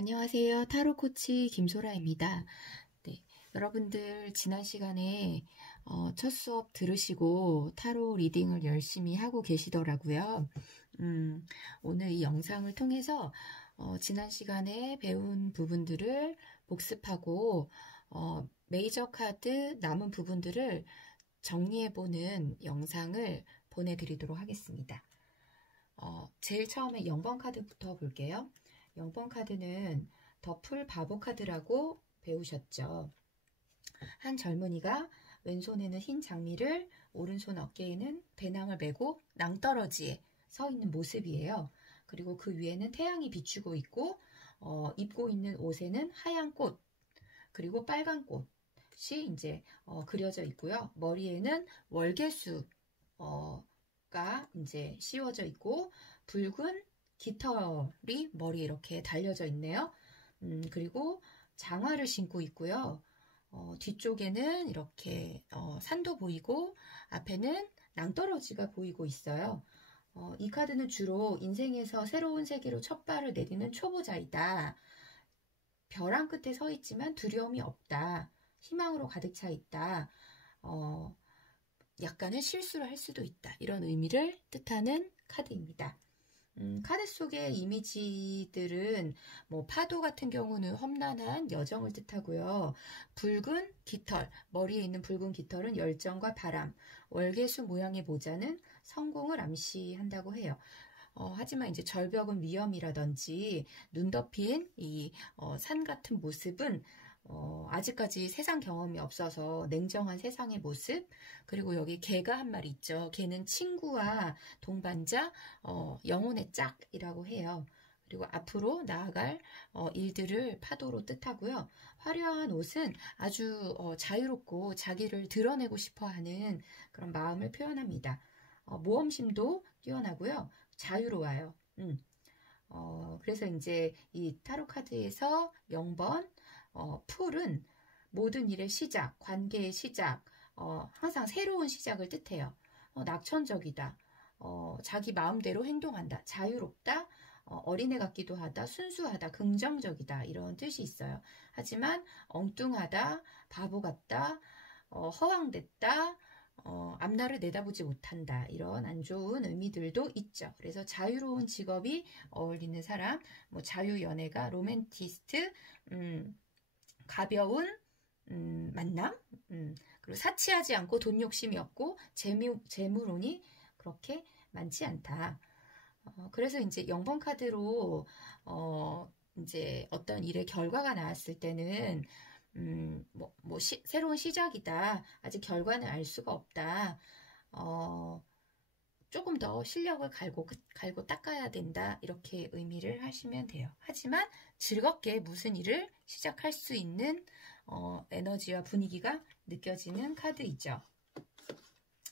안녕하세요. 타로 코치 김소라입니다. 네, 여러분들 지난 시간에 첫 수업 들으시고 타로 리딩을 열심히 하고 계시더라고요. 오늘 이 영상을 통해서 지난 시간에 배운 부분들을 복습하고 메이저 카드 남은 부분들을 정리해보는 영상을 보내드리도록 하겠습니다. 제일 처음에 0번 카드부터 볼게요. 0번 카드는 더 풀 바보 카드라고 배우셨죠. 한 젊은이가 왼손에는 흰 장미를, 오른손 어깨에는 배낭을 메고 낭떠러지에 서 있는 모습이에요. 그리고 그 위에는 태양이 비추고 있고 입고 있는 옷에는 하얀 꽃, 그리고 빨간 꽃이 이제 그려져 있고요. 머리에는 월계수 가 이제 씌워져 있고 붉은 깃털이 머리에 이렇게 달려져 있네요. 그리고 장화를 신고 있고요. 뒤쪽에는 이렇게 산도 보이고 앞에는 낭떠러지가 보이고 있어요. 이 카드는 주로 인생에서 새로운 세계로 첫 발을 내디는 초보자이다. 벼랑 끝에 서 있지만 두려움이 없다. 희망으로 가득 차 있다. 약간은 실수를 할 수도 있다. 이런 의미를 뜻하는 카드입니다. 카드 속의 이미지들은 뭐 파도 같은 경우는 험난한 여정을 뜻하고요. 붉은 깃털, 머리에 있는 붉은 깃털은 열정과 바람, 월계수 모양의 모자는 성공을 암시한다고 해요. 하지만 이제 절벽은 위험이라든지 눈 덮인 이 산 같은 모습은 아직까지 세상 경험이 없어서 냉정한 세상의 모습, 그리고 여기 개가 한 마리 있죠. 개는 친구와 동반자, 영혼의 짝이라고 해요. 그리고 앞으로 나아갈 일들을 파도로 뜻하고요. 화려한 옷은 아주 자유롭고 자기를 드러내고 싶어하는 그런 마음을 표현합니다. 모험심도 뛰어나고요. 자유로워요. 그래서 이제 이 타로 카드에서 0번 풀은 모든 일의 시작, 관계의 시작, 항상 새로운 시작을 뜻해요. 낙천적이다, 자기 마음대로 행동한다, 자유롭다, 어린애 같기도 하다, 순수하다, 긍정적이다 이런 뜻이 있어요. 하지만 엉뚱하다, 바보 같다, 허황됐다, 앞날을 내다보지 못한다 이런 안 좋은 의미들도 있죠. 그래서 자유로운 직업이 어울리는 사람, 뭐 자유연애가, 로맨티스트, 가벼운 만남, 그리고 사치하지 않고 돈 욕심이 없고 재물운이 그렇게 많지 않다. 그래서 이제 0번 카드로 이제 어떤 일의 결과가 나왔을 때는 새로운 시작이다. 아직 결과는 알 수가 없다. 조금 더 실력을 갈고 닦아야 된다. 이렇게 의미를 하시면 돼요. 하지만 즐겁게 무슨 일을 시작할 수 있는 에너지와 분위기가 느껴지는 카드이죠.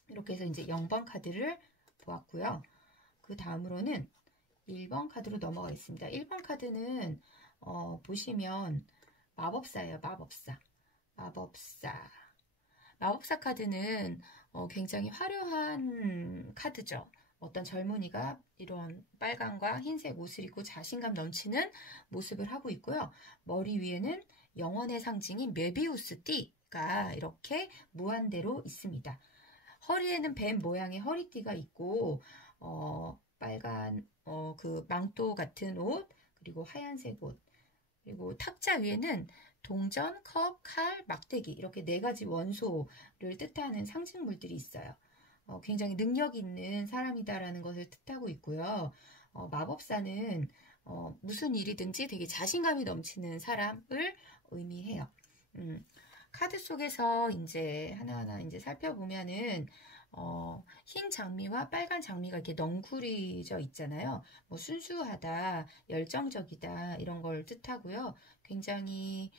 이렇게 해서 이제 0번 카드를 보았고요. 그 다음으로는 1번 카드로 넘어가겠습니다. 1번 카드는 보시면 마법사예요. 마법사 카드는 굉장히 화려한 카드죠. 어떤 젊은이가 이런 빨강과 흰색 옷을 입고 자신감 넘치는 모습을 하고 있고요. 머리 위에는 영혼의 상징인 메비우스 띠가 이렇게 무한대로 있습니다. 허리에는 뱀 모양의 허리띠가 있고 빨간 그 망토 같은 옷, 그리고 하얀색 옷, 그리고 탁자 위에는 동전, 컵, 칼, 막대기 이렇게 4가지 원소를 뜻하는 상징물들이 있어요. 굉장히 능력 있는 사람이다라는 것을 뜻하고 있고요. 마법사는 무슨 일이든지 되게 자신감이 넘치는 사람을 의미해요. 카드 속에서 이제 하나하나 이제 살펴보면은 흰 장미와 빨간 장미가 이렇게 넝쿨이져 있잖아요. 뭐 순수하다, 열정적이다 이런 걸 뜻하고요. 굉장히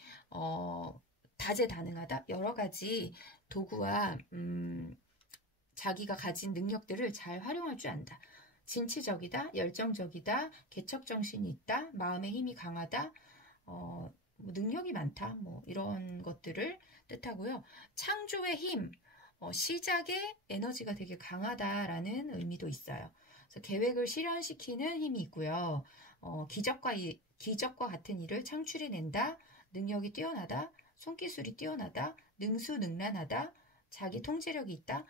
다재다능하다, 여러 가지 도구와 자기가 가진 능력들을 잘 활용할 줄 안다. 진취적이다, 열정적이다, 개척정신이 있다, 마음의 힘이 강하다, 뭐 능력이 많다, 뭐 이런 것들을 뜻하고요. 창조의 힘, 시작의 에너지가 되게 강하다라는 의미도 있어요. 그래서 계획을 실현시키는 힘이 있고요. 기적과 기적과 같은 일을 창출해낸다, 능력이 뛰어나다, 손기술이 뛰어나다, 능수능란하다, 자기 통제력이 있다,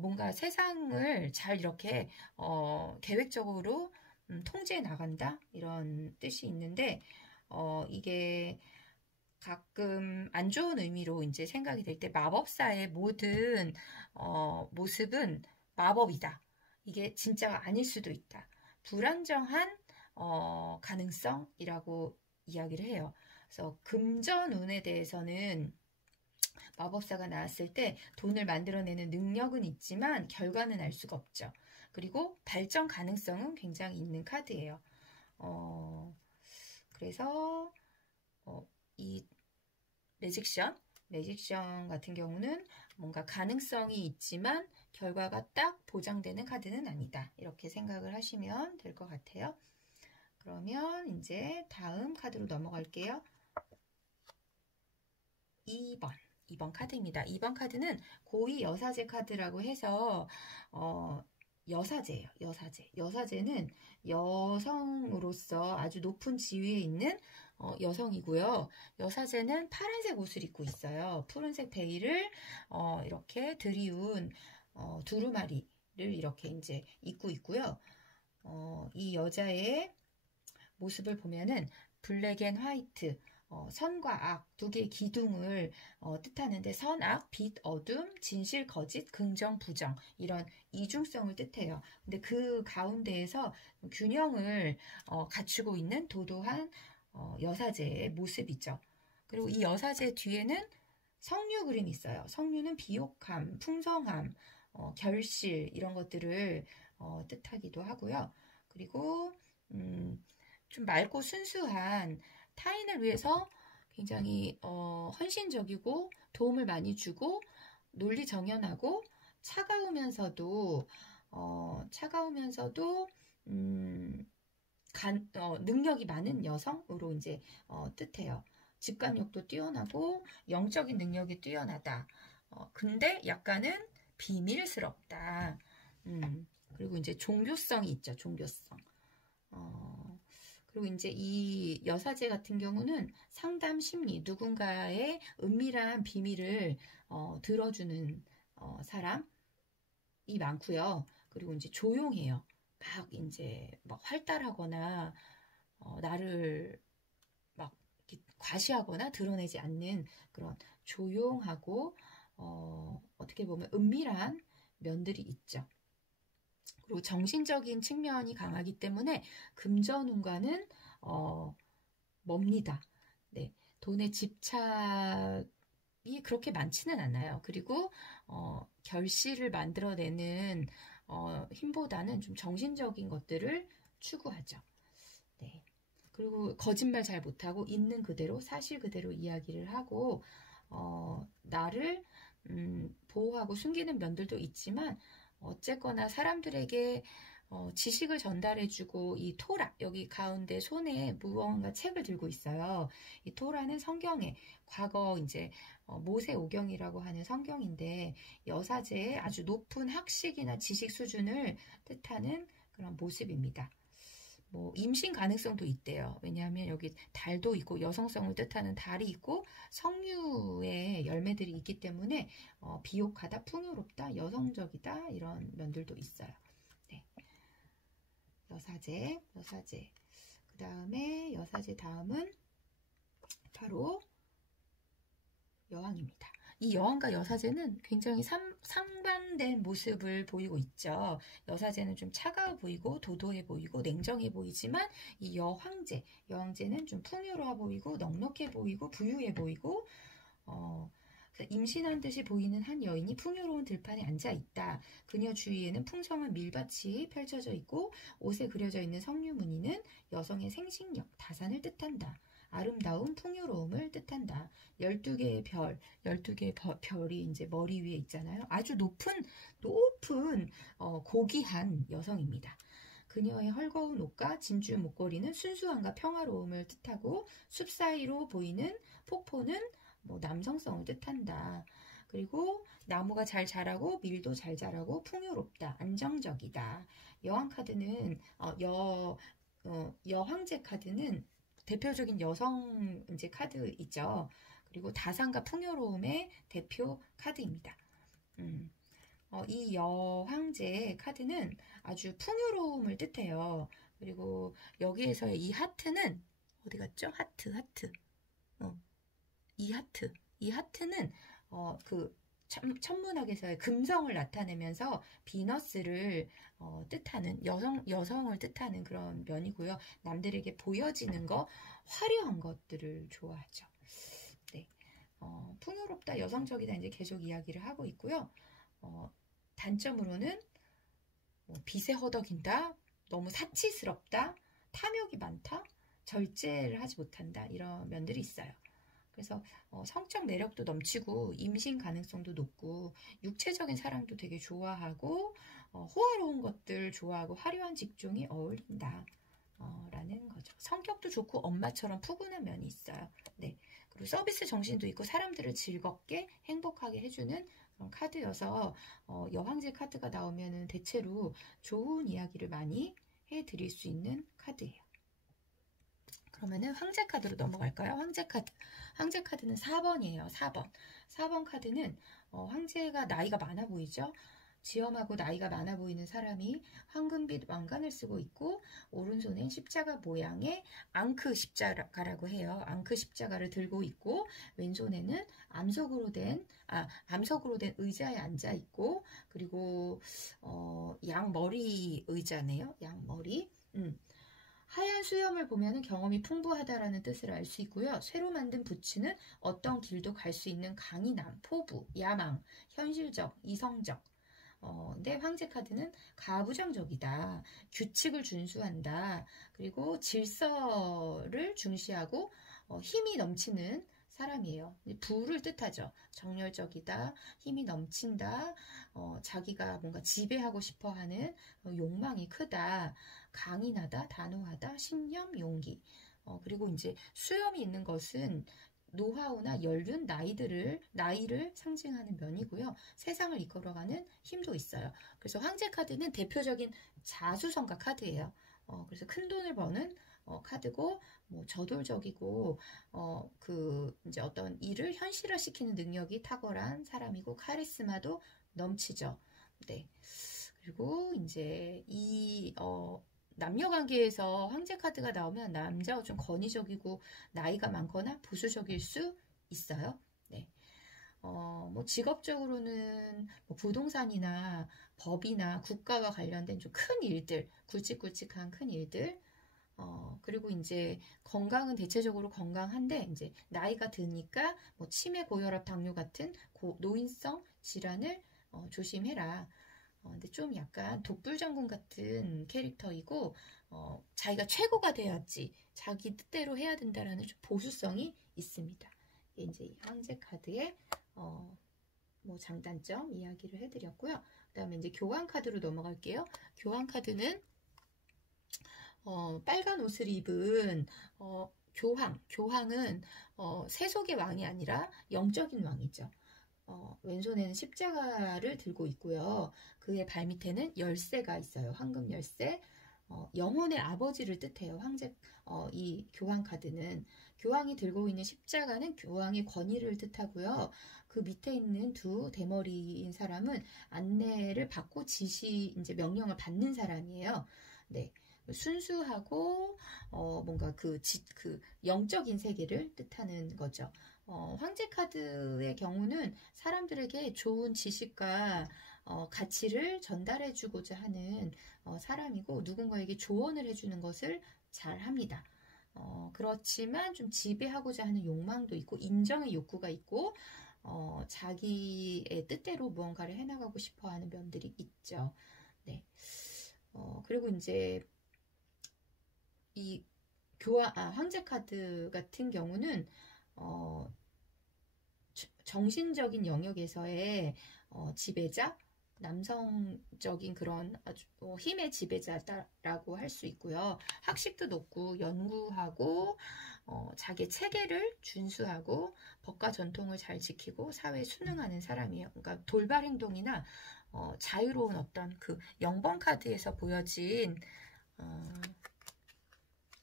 뭔가 세상을 잘 이렇게 계획적으로 통제해 나간다 이런 뜻이 있는데 이게 가끔 안 좋은 의미로 이제 생각이 될 때 마법사의 모든 모습은 마법이다. 이게 진짜가 아닐 수도 있다. 불안정한 가능성이라고 이야기를 해요. 그래서 금전운에 대해서는 마법사가 나왔을 때 돈을 만들어내는 능력은 있지만 결과는 알 수가 없죠. 그리고 발전 가능성은 굉장히 있는 카드예요. 그래서 이 매직션 같은 경우는 뭔가 가능성이 있지만 결과가 딱 보장되는 카드는 아니다. 이렇게 생각을 하시면 될 것 같아요. 그러면 이제 다음 카드로 넘어갈게요. 2번 카드입니다. 2번 카드는 고위 여사제 카드라고 해서 여사제예요. 여사제는 여성으로서 아주 높은 지위에 있는 여성이고요. 여사제는 파란색 옷을 입고 있어요. 푸른색 베일을 이렇게 들이운 두루마리를 이렇게 이제 입고 있고요. 이 여자의 모습을 보면은 블랙 앤 화이트, 선과 악 두 개의 기둥을 뜻하는데 선악, 빛, 어둠, 진실, 거짓, 긍정, 부정 이런 이중성을 뜻해요. 근데 그 가운데에서 균형을 갖추고 있는 도도한 여사제의 모습이죠. 그리고 이 여사제 뒤에는 성류 그림이 있어요. 성류는 비옥함, 풍성함, 결실 이런 것들을 뜻하기도 하고요. 그리고 좀 맑고 순수한 타인을 위해서 굉장히 헌신적이고 도움을 많이 주고 논리정연하고 차가우면서도 능력이 많은 여성으로 이제 뜻해요. 직관력도 뛰어나고 영적인 능력이 뛰어나다. 근데 약간은 비밀스럽다. 그리고 이제 종교성이 있죠. 종교성. 그리고 이제 이 여사제 같은 경우는 상담 심리, 누군가의 은밀한 비밀을 들어주는 사람이 많고요. 그리고 이제 조용해요. 막 이제 막 활달하거나 나를 막 이렇게 과시하거나 드러내지 않는 그런 조용하고 어떻게 보면 은밀한 면들이 있죠. 그리고 정신적인 측면이 강하기 때문에 금전운과는 멉니다. 네, 돈의 집착이 그렇게 많지는 않아요. 그리고 결실을 만들어내는 힘보다는 좀 정신적인 것들을 추구하죠. 네. 그리고 거짓말 잘 못하고 있는 그대로 사실 그대로 이야기를 하고 나를 보호하고 숨기는 면들도 있지만 어쨌거나 사람들에게 지식을 전달해주고 이 토라 여기 가운데 손에 무언가 책을 들고 있어요. 이 토라는 성경의 과거 이제 모세오경이라고 하는 성경인데 여사제의 아주 높은 학식이나 지식 수준을 뜻하는 그런 모습입니다. 뭐 임신 가능성도 있대요. 왜냐하면 여기 달도 있고 여성성을 뜻하는 달이 있고 성류의 열매들이 있기 때문에 비옥하다, 풍요롭다, 여성적이다 이런 면들도 있어요. 네. 여사제. 그 다음에 여사제 다음은 바로 여왕입니다. 이 여왕과 여사제는 굉장히 상반된 모습을 보이고 있죠. 여사제는 좀 차가워 보이고 도도해 보이고 냉정해 보이지만 이 여왕제는 좀 풍요로워 보이고 넉넉해 보이고 부유해 보이고 임신한 듯이 보이는 한 여인이 풍요로운 들판에 앉아 있다. 그녀 주위에는 풍성한 밀밭이 펼쳐져 있고 옷에 그려져 있는 성류 무늬는 여성의 생식력, 다산을 뜻한다. 아름다움, 풍요로움을 뜻한다. 12개의 별이 이제 머리 위에 있잖아요. 아주 높은 고귀한 여성입니다. 그녀의 헐거운 옷과 진주 목걸이는 순수함과 평화로움을 뜻하고 숲 사이로 보이는 폭포는 뭐 남성성을 뜻한다. 그리고 나무가 잘 자라고 밀도 잘 자라고 풍요롭다. 안정적이다. 여왕 카드는 여황제 카드는 대표적인 여성 이제 카드 있죠. 그리고 다산과 풍요로움의 대표 카드입니다. 이 여황제 카드는 아주 풍요로움을 뜻해요. 그리고 여기에서의 이 하트는 어디 갔죠? 하트. 이 하트는 그 천문학에서의 금성을 나타내면서 비너스를 뜻하는 여성을 뜻하는 그런 면이고요. 남들에게 보여지는 거, 화려한 것들을 좋아하죠. 네, 풍요롭다, 여성적이다 이제 계속 이야기를 하고 있고요. 단점으로는 빚에 허덕인다, 너무 사치스럽다, 탐욕이 많다, 절제를 하지 못한다 이런 면들이 있어요. 그래서 성적 매력도 넘치고 임신 가능성도 높고 육체적인 사랑도 되게 좋아하고 호화로운 것들 좋아하고 화려한 직종이 어울린다 라는 거죠. 성격도 좋고 엄마처럼 푸근한 면이 있어요. 네. 그리고 서비스 정신도 있고 사람들을 즐겁게 행복하게 해주는 그런 카드여서 여황제 카드가 나오면은 대체로 좋은 이야기를 많이 해드릴 수 있는 카드예요. 그러면은 황제 카드로 넘어갈까요? 황제 카드는 4번이에요. 4번 카드는 황제가 나이가 많아 보이죠? 지엄하고 나이가 많아 보이는 사람이 황금빛 왕관을 쓰고 있고 오른손엔 십자가 모양의 앙크 십자가라고 해요. 앙크 십자가를 들고 있고 왼손에는 암석으로 된 의자에 앉아 있고 그리고 양머리 의자네요. 양머리. 하얀 수염을 보면 경험이 풍부하다라는 뜻을 알 수 있고요. 쇠로 만든 부츠는 어떤 길도 갈 수 있는 강인함, 포부, 야망, 현실적, 이성적. 근데 황제 카드는 가부장적이다. 규칙을 준수한다. 그리고 질서를 중시하고 힘이 넘치는 사람이에요. 부를 뜻하죠. 정열적이다. 힘이 넘친다. 자기가 뭔가 지배하고 싶어하는 욕망이 크다. 강인하다. 단호하다. 신념, 용기. 그리고 이제 수염이 있는 것은 노하우나 연륜, 나이를 상징하는 면이고요. 세상을 이끌어가는 힘도 있어요. 그래서 황제 카드는 대표적인 자수성가 카드예요. 그래서 큰 돈을 버는 카드고, 뭐 저돌적이고, 이제 어떤 일을 현실화시키는 능력이 탁월한 사람이고, 카리스마도 넘치죠. 네. 그리고 이제 남녀 관계에서 황제 카드가 나오면 남자가 좀 권위적이고 나이가 많거나 보수적일 수 있어요. 네. 뭐 직업적으로는 뭐 부동산이나 법이나 국가와 관련된 좀 큰 일들, 굵직굵직한 큰 일들, 그리고 이제 건강은 대체적으로 건강한데 이제 나이가 드니까 뭐 치매, 고혈압, 당뇨 같은 노인성 질환을 조심해라. 근데 좀 약간 독불장군 같은 캐릭터이고 자기가 최고가 돼야지 자기 뜻대로 해야 된다라는 좀 보수성이 있습니다. 이게 이제 황제 카드의 뭐 장단점 이야기를 해드렸고요. 그 다음에 이제 교황 카드로 넘어갈게요. 교황 카드는 빨간 옷을 입은 교황은 세속의 왕이 아니라 영적인 왕이죠. 왼손에는 십자가를 들고 있고요. 그의 발밑에는 열쇠가 있어요. 황금 열쇠. 영혼의 아버지를 뜻해요. 이 교황 카드는. 교황이 들고 있는 십자가는 교황의 권위를 뜻하고요. 그 밑에 있는 두 대머리인 사람은 안내를 받고 이제 명령을 받는 사람이에요. 네. 순수하고 뭔가 그 영적인 세계를 뜻하는 거죠. 황제 카드의 경우는 사람들에게 좋은 지식과 가치를 전달해주고자 하는 사람이고 누군가에게 조언을 해주는 것을 잘 합니다. 그렇지만 좀 지배하고자 하는 욕망도 있고 인정의 욕구가 있고 자기의 뜻대로 무언가를 해나가고 싶어하는 면들이 있죠. 네. 그리고 이제 이 황제 카드 같은 경우는 정신적인 영역에서의 지배자, 남성적인 그런 아주 힘의 지배자라고 할 수 있고요. 학식도 높고 연구하고 자기 체계를 준수하고 법과 전통을 잘 지키고 사회에 순응하는 사람이에요. 그러니까 돌발 행동이나 자유로운 어떤 그 0번 카드에서 보여진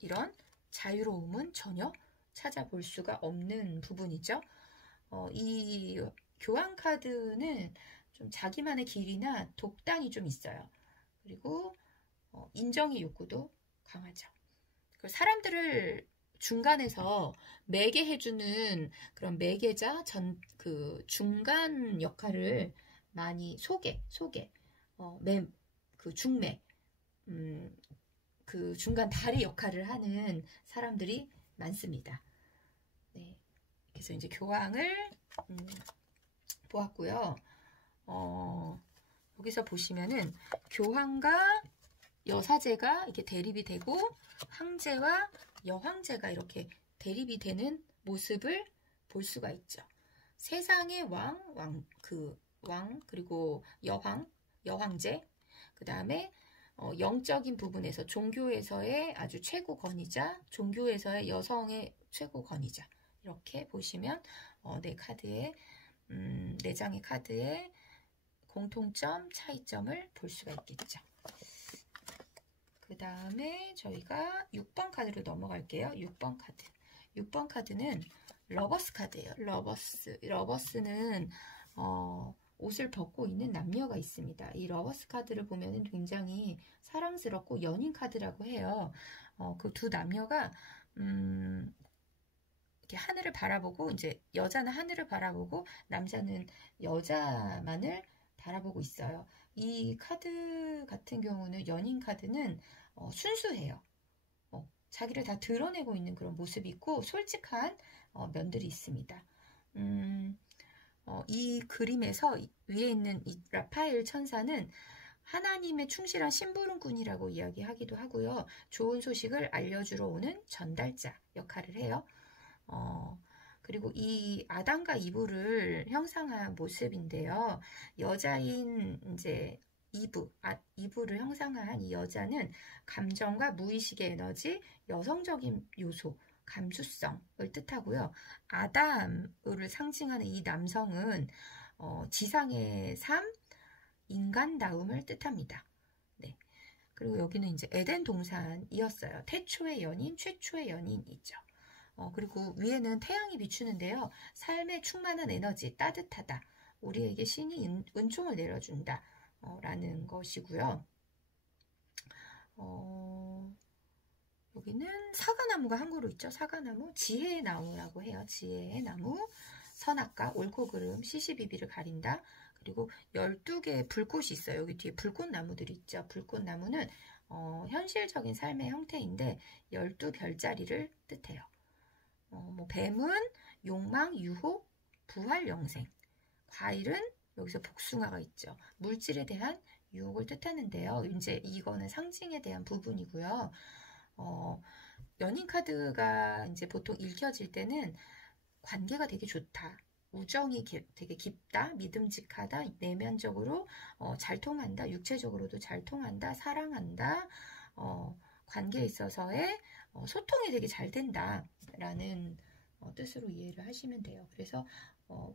이런 자유로움은 전혀 찾아볼 수가 없는 부분이죠. 이 교황 카드는 좀 자기만의 길이나 독단이 좀 있어요. 그리고 인정의 욕구도 강하죠. 사람들을 중간에서 매개해주는 그런 매개자, 그 중간 역할을 많이 그 중매, 그 중간 다리 역할을 하는 사람들이 많습니다. 네. 그래서 이제 교황을 보았고요. 여기서 보시면은 교황과 여사제가 이렇게 대립이 되고 황제와 여황제가 이렇게 대립이 되는 모습을 볼 수가 있죠. 세상의 왕, 그리고 여황제, 그 다음에 영적인 부분에서 종교에서의 아주 최고 권위자, 종교에서의 여성의 최고 권위자, 이렇게 보시면 네 장의 카드의 공통점, 차이점을 볼 수가 있겠죠. 그 다음에 저희가 6번 카드로 넘어갈게요. 6번 카드. 6번 카드는 러버스 카드예요. 러버스는 옷을 벗고 있는 남녀가 있습니다. 이 러버스 카드를 보면 굉장히 사랑스럽고 연인 카드라고 해요. 그 두 남녀가 이렇게 하늘을 바라보고, 이제 여자는 하늘을 바라보고 남자는 여자만을 바라보고 있어요. 이 카드 같은 경우는, 연인 카드는 순수해요. 자기를 다 드러내고 있는 그런 모습이 있고 솔직한 면들이 있습니다. 이 그림에서 위에 있는 이 라파엘 천사는 하나님의 충실한 심부름꾼이라고 이야기하기도 하고요. 좋은 소식을 알려주러 오는 전달자 역할을 해요. 그리고 이 아담과 이브를 형상한 모습인데요. 여자인 이제 이브를 형상한 이 여자는 감정과 무의식의 에너지, 여성적인 요소, 감수성을 뜻하고요. 아담을 상징하는 이 남성은 지상의 삶, 인간다움을 뜻합니다. 네. 그리고 여기는 이제 에덴 동산이었어요. 태초의 연인, 최초의 연인이죠. 그리고 위에는 태양이 비추는데요. 삶에 충만한 에너지, 따뜻하다. 우리에게 신이 은총을 내려준다. 라는 것이고요. 여기는 사과나무가 한 그루 있죠. 사과나무, 지혜의 나무라고 해요. 지혜의 나무, 선악과, 옳고 그름, 시시비비를 가린다. 그리고 12개의 불꽃이 있어요. 여기 뒤에 불꽃나무들이 있죠. 불꽃나무는 현실적인 삶의 형태인데 12별자리를 뜻해요. 뱀은 욕망, 유혹, 부활, 영생. 과일은 여기서 복숭아가 있죠. 물질에 대한 유혹을 뜻하는데요. 이제 이거는 상징에 대한 부분이고요. 연인 카드가 이제 보통 읽혀질 때는 관계가 되게 좋다. 우정이 되게 깊다, 믿음직하다, 내면적으로 잘 통한다, 육체적으로도 잘 통한다, 사랑한다, 관계에 있어서의 소통이 되게 잘 된다 라는 뜻으로 이해를 하시면 돼요. 그래서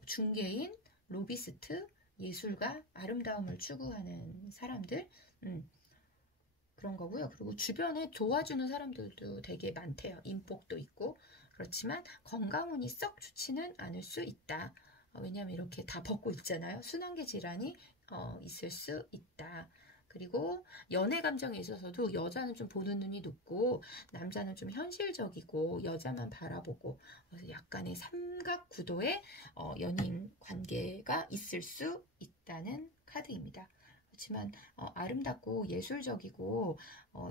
중개인, 로비스트, 예술가, 아름다움을 추구하는 사람들, 그런 거고요. 그리고 주변에 도와주는 사람들도 되게 많대요. 인복도 있고. 그렇지만 건강운이 썩 좋지는 않을 수 있다. 왜냐하면 이렇게 다 벗고 있잖아요. 순환계 질환이 있을 수 있다. 그리고 연애 감정에 있어서도 여자는 좀 보는 눈이 높고 남자는 좀 현실적이고 여자만 바라보고 약간의 삼각 구도의 연인 관계가 있을 수 있다는 카드입니다. 그렇지만 아름답고 예술적이고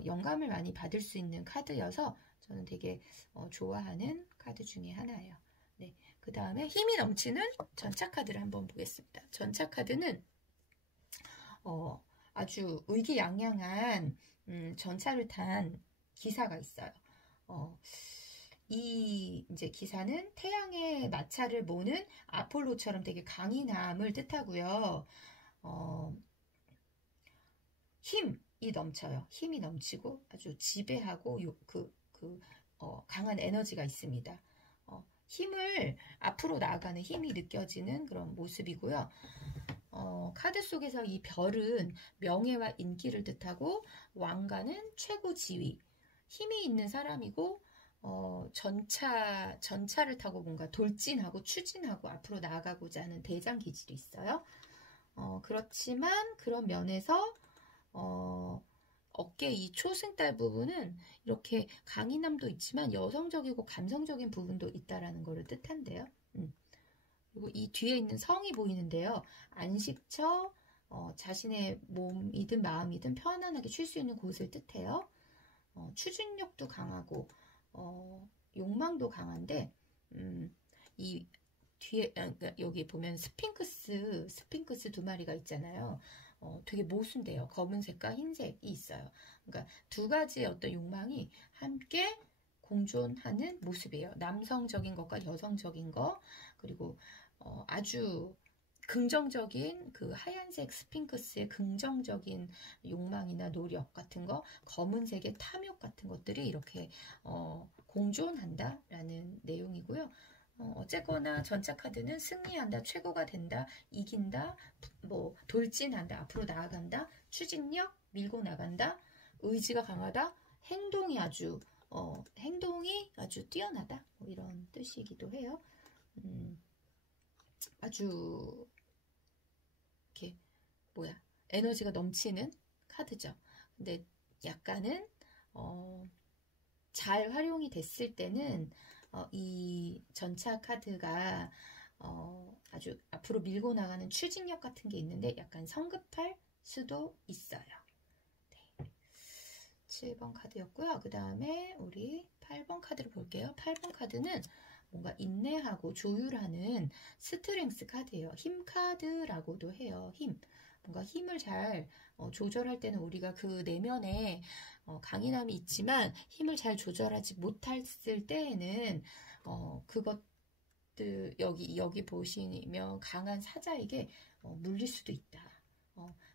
영감을 많이 받을 수 있는 카드여서 저는 되게 좋아하는 카드 중에 하나예요. 네, 그 다음에 힘이 넘치는 전차 카드를 한번 보겠습니다. 전차 카드는 아주 의기양양한 전차를 탄 기사가 있어요. 이 이제 기사는 태양의 마차를 모는 아폴로처럼 되게 강인함을 뜻하고요. 힘이 넘쳐요. 힘이 넘치고 아주 지배하고 강한 에너지가 있습니다. 힘을 앞으로 나아가는 힘이 느껴지는 그런 모습이고요. 카드 속에서 이 별은 명예와 인기를 뜻하고 왕가는 최고 지위, 힘이 있는 사람이고 전차를 타고 뭔가 돌진하고 추진하고 앞으로 나아가고자 하는 대장 기질이 있어요. 그렇지만 그런 면에서 어깨 이 초승달 부분은 이렇게 강인함도 있지만 여성적이고 감성적인 부분도 있다라는 것을 뜻한대요. 그리고 이 뒤에 있는 성이 보이는데요. 안식처, 자신의 몸이든 마음이든 편안하게 쉴 수 있는 곳을 뜻해요. 추진력도 강하고 욕망도 강한데 이 뒤에 그러니까 여기 보면 스핑크스 두 마리가 있잖아요. 되게 모순돼요. 검은색과 흰색이 있어요. 그러니까 두 가지의 어떤 욕망이 함께 공존하는 모습이에요. 남성적인 것과 여성적인 것, 그리고 아주 긍정적인 그 하얀색 스핑크스의 긍정적인 욕망이나 노력 같은 거, 검은색의 탐욕 같은 것들이 이렇게 공존한다라는 내용이고요. 어쨌거나 전차 카드는 승리한다, 최고가 된다, 이긴다, 뭐 돌진한다, 앞으로 나아간다, 추진력, 밀고 나간다, 의지가 강하다, 행동이 아주 뛰어나다, 뭐 이런 뜻이기도 해요. 아주 이렇게 에너지가 넘치는 카드죠. 근데 약간은 잘 활용이 됐을 때는 이 전차 카드가 아주 앞으로 밀고 나가는 추진력 같은 게 있는데 약간 성급할 수도 있어요. 네. 7번 카드였고요. 그 다음에 우리 8번 카드를 볼게요. 8번 카드는 뭔가 인내하고 조율하는 스트렝스 카드예요. 힘 카드라고도 해요. 뭔가 힘을 잘 조절할 때는 우리가 그 내면에 강인함이 있지만 힘을 잘 조절하지 못했을 때에는 그것들 여기 보시면 강한 사자에게 물릴 수도 있다.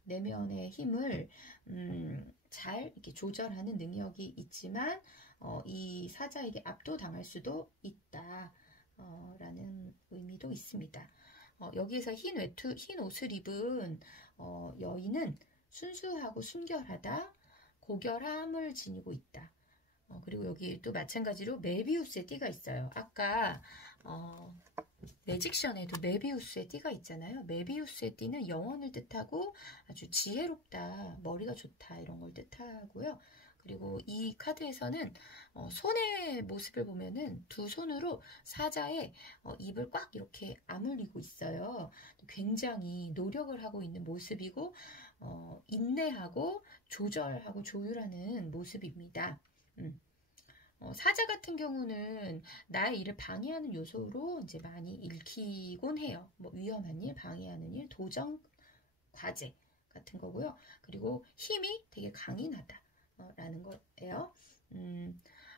내면의 힘을 잘 이렇게 조절하는 능력이 있지만 이 사자에게 압도당할 수도 있다. 라는 의미도 있습니다. 여기에서 흰 옷을 입은 여인은 순수하고 순결하다, 고결함을 지니고 있다. 그리고 여기 또 마찬가지로 메비우스의 띠가 있어요. 아까 매직션에도 메비우스의 띠가 있잖아요. 메비우스의 띠는 영혼을 뜻하고 아주 지혜롭다, 머리가 좋다 이런 걸 뜻하고요. 그리고 이 카드에서는 손의 모습을 보면은 두 손으로 사자의 입을 꽉 이렇게 아물리고 있어요. 굉장히 노력을 하고 있는 모습이고 인내하고 조절하고 조율하는 모습입니다. 사자 같은 경우는 나의 일을 방해하는 요소로 이제 많이 읽히곤 해요. 뭐 위험한 일, 방해하는 일, 도전, 과제 같은 거고요. 그리고 힘이 되게 강인하다. 라는 거예요.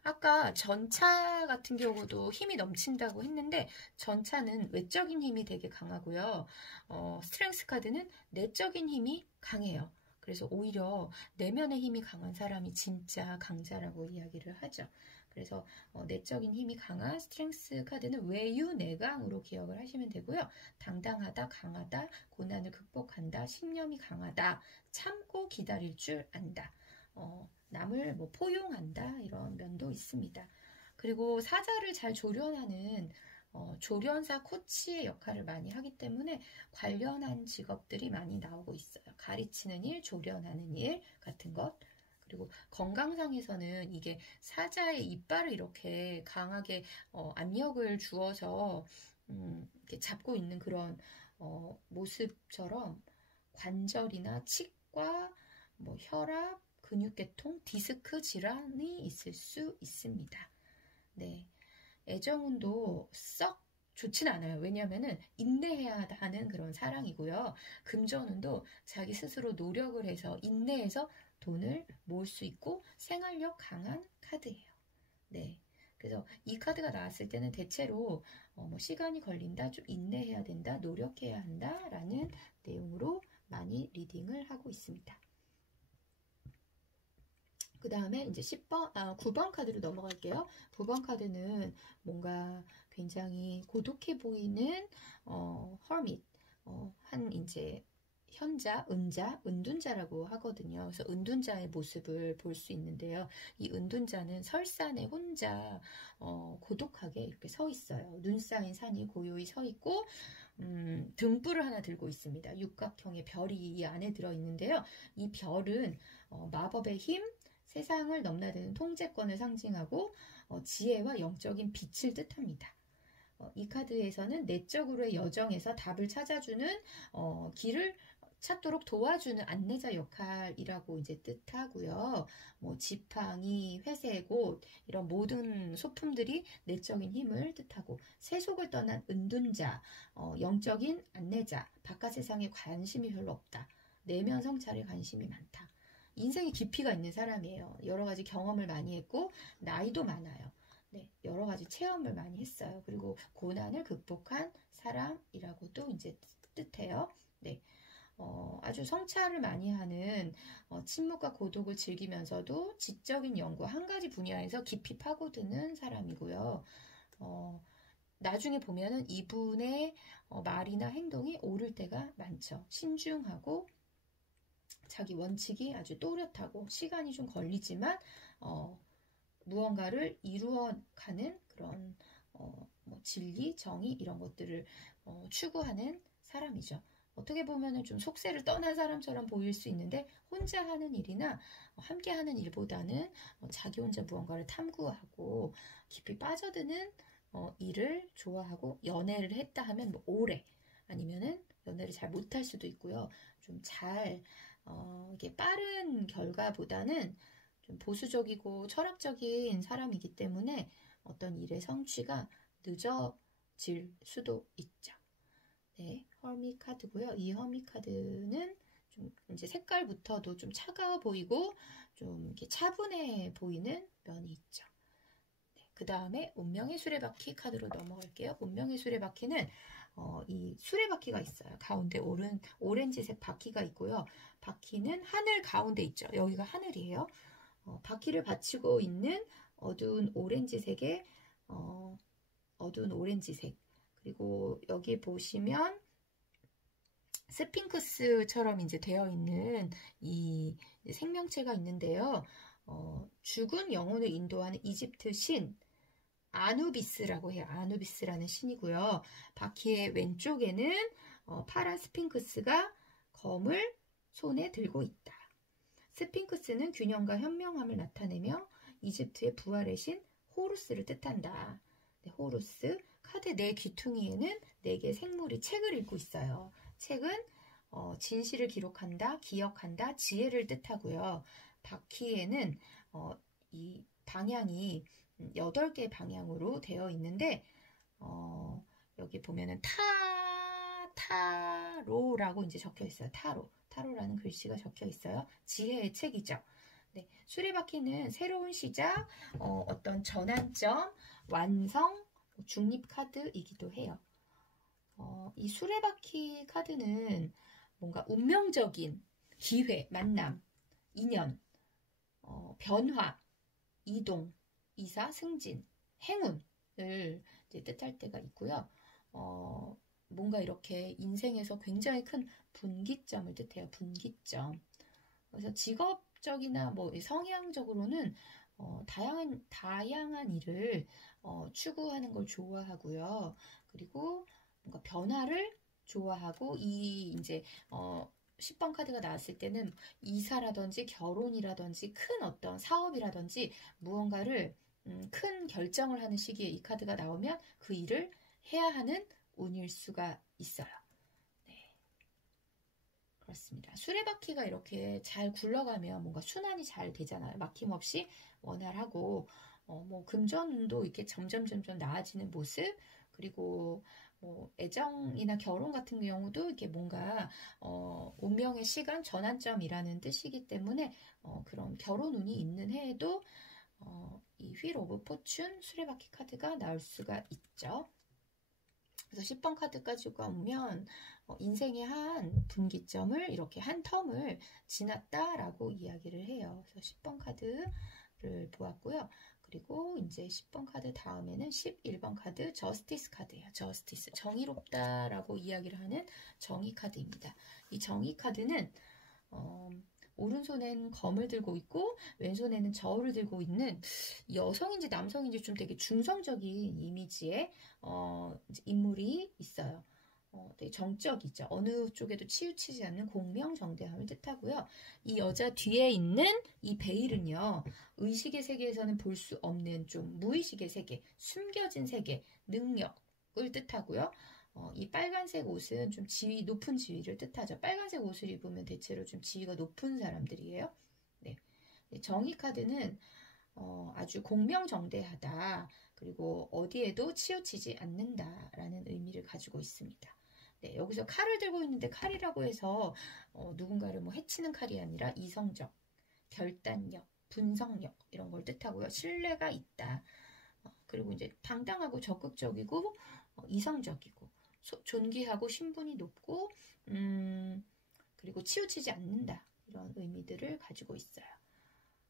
아까 전차 같은 경우도 힘이 넘친다고 했는데 전차는 외적인 힘이 되게 강하고요. 스트렝스 카드는 내적인 힘이 강해요. 그래서 오히려 내면의 힘이 강한 사람이 진짜 강자라고 이야기를 하죠. 그래서 내적인 힘이 강한 스트렝스 카드는 외유내강으로 기억을 하시면 되고요. 당당하다, 강하다, 고난을 극복한다, 신념이 강하다, 참고 기다릴 줄 안다. 남을 포용한다 이런 면도 있습니다. 그리고 사자를 잘 조련하는 조련사 코치의 역할을 많이 하기 때문에 관련한 직업들이 많이 나오고 있어요. 가르치는 일, 조련하는 일 같은 것. 그리고 건강상에서는 이게 사자의 이빨을 이렇게 강하게 압력을 주어서 이렇게 잡고 있는 그런 모습처럼 관절이나 치과, 혈압, 근육계통, 디스크 질환이 있을 수 있습니다. 네, 애정운도 썩 좋진 않아요. 왜냐하면 인내해야 하는 그런 사랑이고요. 금전운도 자기 스스로 노력을 해서 인내해서 돈을 모을 수 있고 생활력 강한 카드예요. 네, 그래서 이 카드가 나왔을 때는 대체로 시간이 걸린다, 좀 인내해야 된다, 노력해야 한다 라는 내용으로 많이 리딩을 하고 있습니다. 그 다음에 이제 9번 카드로 넘어갈게요. 9번 카드는 뭔가 굉장히 고독해 보이는 hermit, 한 이제 현자, 은자, 은둔자라고 하거든요. 그래서 은둔자의 모습을 볼 수 있는데요. 이 은둔자는 설산에 혼자 고독하게 이렇게 서 있어요. 눈 쌓인 산이 고요히 서 있고 등불을 하나 들고 있습니다. 육각형의 별이 이 안에 들어있는데요. 이 별은 마법의 힘, 세상을 넘나드는 통제권을 상징하고 지혜와 영적인 빛을 뜻합니다. 이 카드에서는 내적으로의 여정에서 답을 찾아주는 길을 찾도록 도와주는 안내자 역할이라고 이제 뜻하고요. 뭐 지팡이, 회색옷 이런 모든 소품들이 내적인 힘을 뜻하고 세속을 떠난 은둔자, 영적인 안내자, 바깥 세상에 관심이 별로 없다. 내면 성찰에 관심이 많다. 인생에 깊이가 있는 사람이에요. 여러 가지 경험을 많이 했고 나이도 많아요. 네, 여러 가지 체험을 많이 했어요. 그리고 고난을 극복한 사람이라고도 이제 뜻해요. 네. 아주 성찰을 많이 하는 침묵과 고독을 즐기면서도 지적인 연구 한 가지 분야에서 깊이 파고드는 사람이고요. 나중에 보면은 이분의 말이나 행동이 옳을 때가 많죠. 신중하고 자기 원칙이 아주 또렷하고 시간이 좀 걸리지만 무언가를 이루어가는 그런 뭐 진리, 정의 이런 것들을 추구하는 사람이죠. 어떻게 보면은 좀 속세를 떠난 사람처럼 보일 수 있는데 혼자 하는 일이나 함께 하는 일보다는 자기 혼자 무언가를 탐구하고 깊이 빠져드는 일을 좋아하고 연애를 했다 하면 뭐 오래 아니면은 연애를 잘 못할 수도 있고요. 좀 잘 이게 빠른 결과보다는 좀 보수적이고 철학적인 사람이기 때문에 어떤 일의 성취가 늦어질 수도 있죠. 네, 허미 카드고요. 이 허미 카드는 좀 이제 색깔부터도 좀 차가워 보이고 좀 이렇게 차분해 보이는 면이 있죠. 네, 그 다음에 운명의 수레바퀴 카드로 넘어갈게요. 운명의 수레바퀴는 이 수레바퀴가 있어요. 가운데 오렌지색 바퀴가 있고요. 바퀴는 하늘 가운데 있죠. 여기가 하늘이에요. 바퀴를 받치고 있는 어두운 오렌지색의 어두운 오렌지색 그리고 여기 보시면 스핑크스처럼 이제 되어 있는 이 생명체가 있는데요. 죽은 영혼을 인도하는 이집트 신 아누비스라고 해요. 아누비스라는 신이고요. 바퀴의 왼쪽에는 파란 스핑크스가 검을 손에 들고 있다. 스핑크스는 균형과 현명함을 나타내며 이집트의 부활의 신 호루스를 뜻한다. 네, 호루스 카드 네 귀퉁이에는 4개의 생물이 책을 읽고 있어요. 책은 진실을 기록한다, 기억한다, 지혜를 뜻하고요. 바퀴에는 이 방향이 8개의 방향으로 되어 있는데 여기 보면은 타로라고 이제 적혀 있어요. 타로라는 글씨가 적혀 있어요. 지혜의 책이죠. 네, 수레바퀴는 새로운 시작, 어떤 전환점, 완성, 중립 카드이기도 해요. 이 수레바퀴 카드는 뭔가 운명적인 기회, 만남, 인연, 변화, 이동, 이사, 승진, 행운을 이제 뜻할 때가 있고요. 뭔가 이렇게 인생에서 굉장히 큰 분기점을 뜻해요. 분기점. 그래서 직업적이나 뭐 성향적으로는 다양한 일을 추구하는 걸 좋아하고요. 그리고 뭔가 변화를 좋아하고 이제 10번 카드가 나왔을 때는 이사라든지 결혼이라든지 큰 어떤 사업이라든지 무언가를 큰 결정을 하는 시기에 이 카드가 나오면 그 일을 해야 하는 운일 수가 있어요. 네, 그렇습니다. 수레바퀴가 이렇게 잘 굴러가면 뭔가 순환이 잘 되잖아요. 막힘없이 원활하고 뭐 금전운도 이렇게 점점 나아지는 모습 그리고 뭐 애정이나 결혼 같은 경우도 이렇게 뭔가 운명의 시간 전환점이라는 뜻이기 때문에 그런 결혼운이 있는 해에도 이 휠 오브 포춘 수레바퀴 카드가 나올 수가 있죠. 그래서 10번 카드까지 오면 인생의 한 분기점을 이렇게 한 텀을 지났다라고 이야기를 해요. 그래서 10번 카드를 보았고요. 그리고 이제 10번 카드 다음에는 11번 카드 저스티스 카드예요. 저스티스, 정의롭다라고 이야기를 하는 정의 카드입니다. 이 정의 카드는 오른손엔 검을 들고 있고 왼손에는 저울을 들고 있는 여성인지 남성인지 좀 되게 중성적인 이미지의 인물이 있어요. 되게 정적이죠. 어느 쪽에도 치우치지 않는 공명정대함을 뜻하고요. 이 여자 뒤에 있는 이 베일은요, 의식의 세계에서는 볼 수 없는 좀 무의식의 세계, 숨겨진 세계, 능력을 뜻하고요. 이 빨간색 옷은 좀 지위, 높은 지위를 뜻하죠. 빨간색 옷을 입으면 대체로 좀 지위가 높은 사람들이에요. 네. 정의 카드는 아주 공명정대하다. 그리고 어디에도 치우치지 않는다라는 의미를 가지고 있습니다. 네, 여기서 칼을 들고 있는데 칼이라고 해서 누군가를 뭐 해치는 칼이 아니라 이성적, 결단력, 분석력 이런 걸 뜻하고요. 신뢰가 있다. 그리고 이제 당당하고 적극적이고 이성적이고 존귀하고 신분이 높고 그리고 치우치지 않는다. 이런 의미들을 가지고 있어요.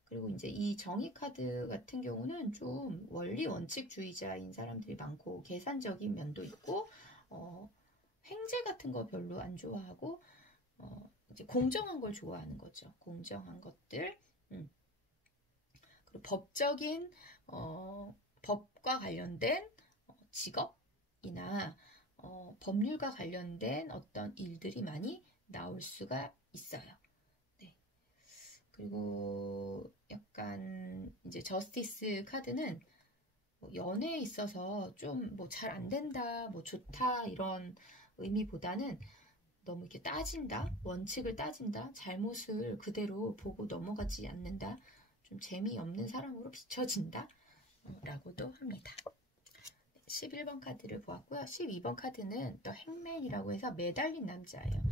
그리고 이제 이 정의 카드 같은 경우는 좀 원리 원칙주의자인 사람들이 많고 계산적인 면도 있고 횡재 같은 거 별로 안 좋아하고 이제 공정한 걸 좋아하는 거죠. 공정한 것들. 그리고 법적인 법과 관련된 직업이나 법률과 관련된 어떤 일들이 많이 나올 수가 있어요. 네. 그리고 약간 이제 저스티스 카드는 연애에 있어서 좀 뭐 잘 안 된다, 뭐 좋다 이런 의미보다는 너무 이렇게 따진다, 원칙을 따진다, 잘못을 그대로 보고 넘어가지 않는다, 좀 재미없는 사람으로 비춰진다 라고도 합니다. 11번 카드를 보았고요. 12번 카드는 더 행맨이라고 해서 매달린 남자예요.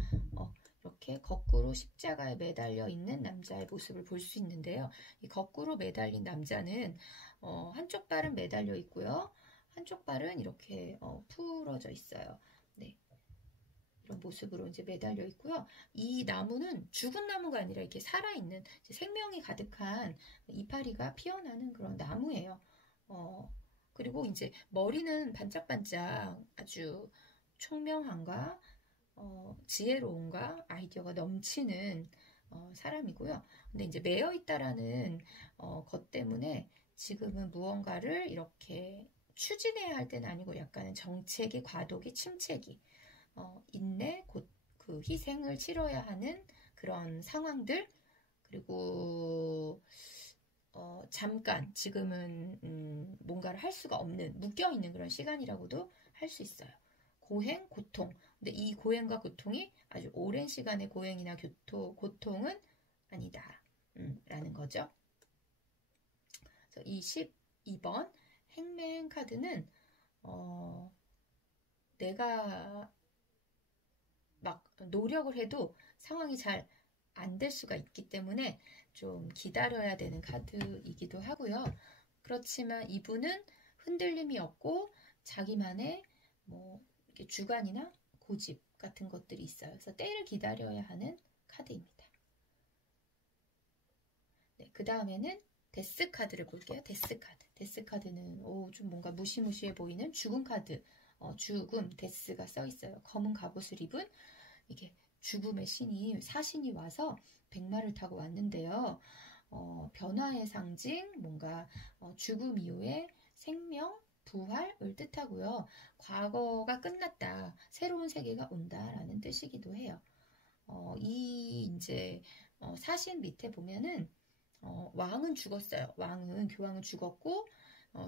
이렇게 거꾸로 십자가에 매달려 있는 남자의 모습을 볼 수 있는데요. 이 거꾸로 매달린 남자는 한쪽 발은 매달려 있고요. 한쪽 발은 이렇게 풀어져 있어요. 네. 이런 모습으로 이제 매달려 있고요. 이 나무는 죽은 나무가 아니라 이렇게 살아있는 생명이 가득한 이파리가 피어나는 그런 나무예요. 그리고 이제 머리는 반짝반짝 아주 총명함과 지혜로움과 아이디어가 넘치는 사람이고요. 근데 이제 매여 있다라는 것 때문에 지금은 무언가를 이렇게 추진해야 할 때는 아니고 약간은 정체기, 과도기, 침체기, 인내, 그 희생을 치러야 하는 그런 상황들, 그리고 잠깐 지금은 뭔가를 할 수가 없는 묶여있는 그런 시간이라고도 할 수 있어요. 고행, 고통. 근데 이 고행과 고통이 아주 오랜 시간의 고행이나 고통은 아니다. 라는 거죠. 그래서 이 12번 행맨 카드는 내가 막 노력을 해도 상황이 잘 안 될 수가 있기 때문에 좀 기다려야 되는 카드이기도 하고요. 그렇지만 이분은 흔들림이 없고 자기만의 뭐 이렇게 주관이나 고집 같은 것들이 있어요. 그래서 때를 기다려야 하는 카드입니다. 네, 그 다음에는 데스 카드를 볼게요. 데스 카드. 데스 카드는 좀 뭔가 무시무시해 보이는 죽음 카드. 죽음, 데스가 써 있어요. 검은 갑옷을 입은 이게 죽음의 신이 사신이 와서 백마를 타고 왔는데요. 변화의 상징, 뭔가 죽음 이후에 생명, 부활을 뜻하고요. 과거가 끝났다, 새로운 세계가 온다라는 뜻이기도 해요. 이 이제 사신 밑에 보면은 왕은 죽었어요. 교황은 죽었고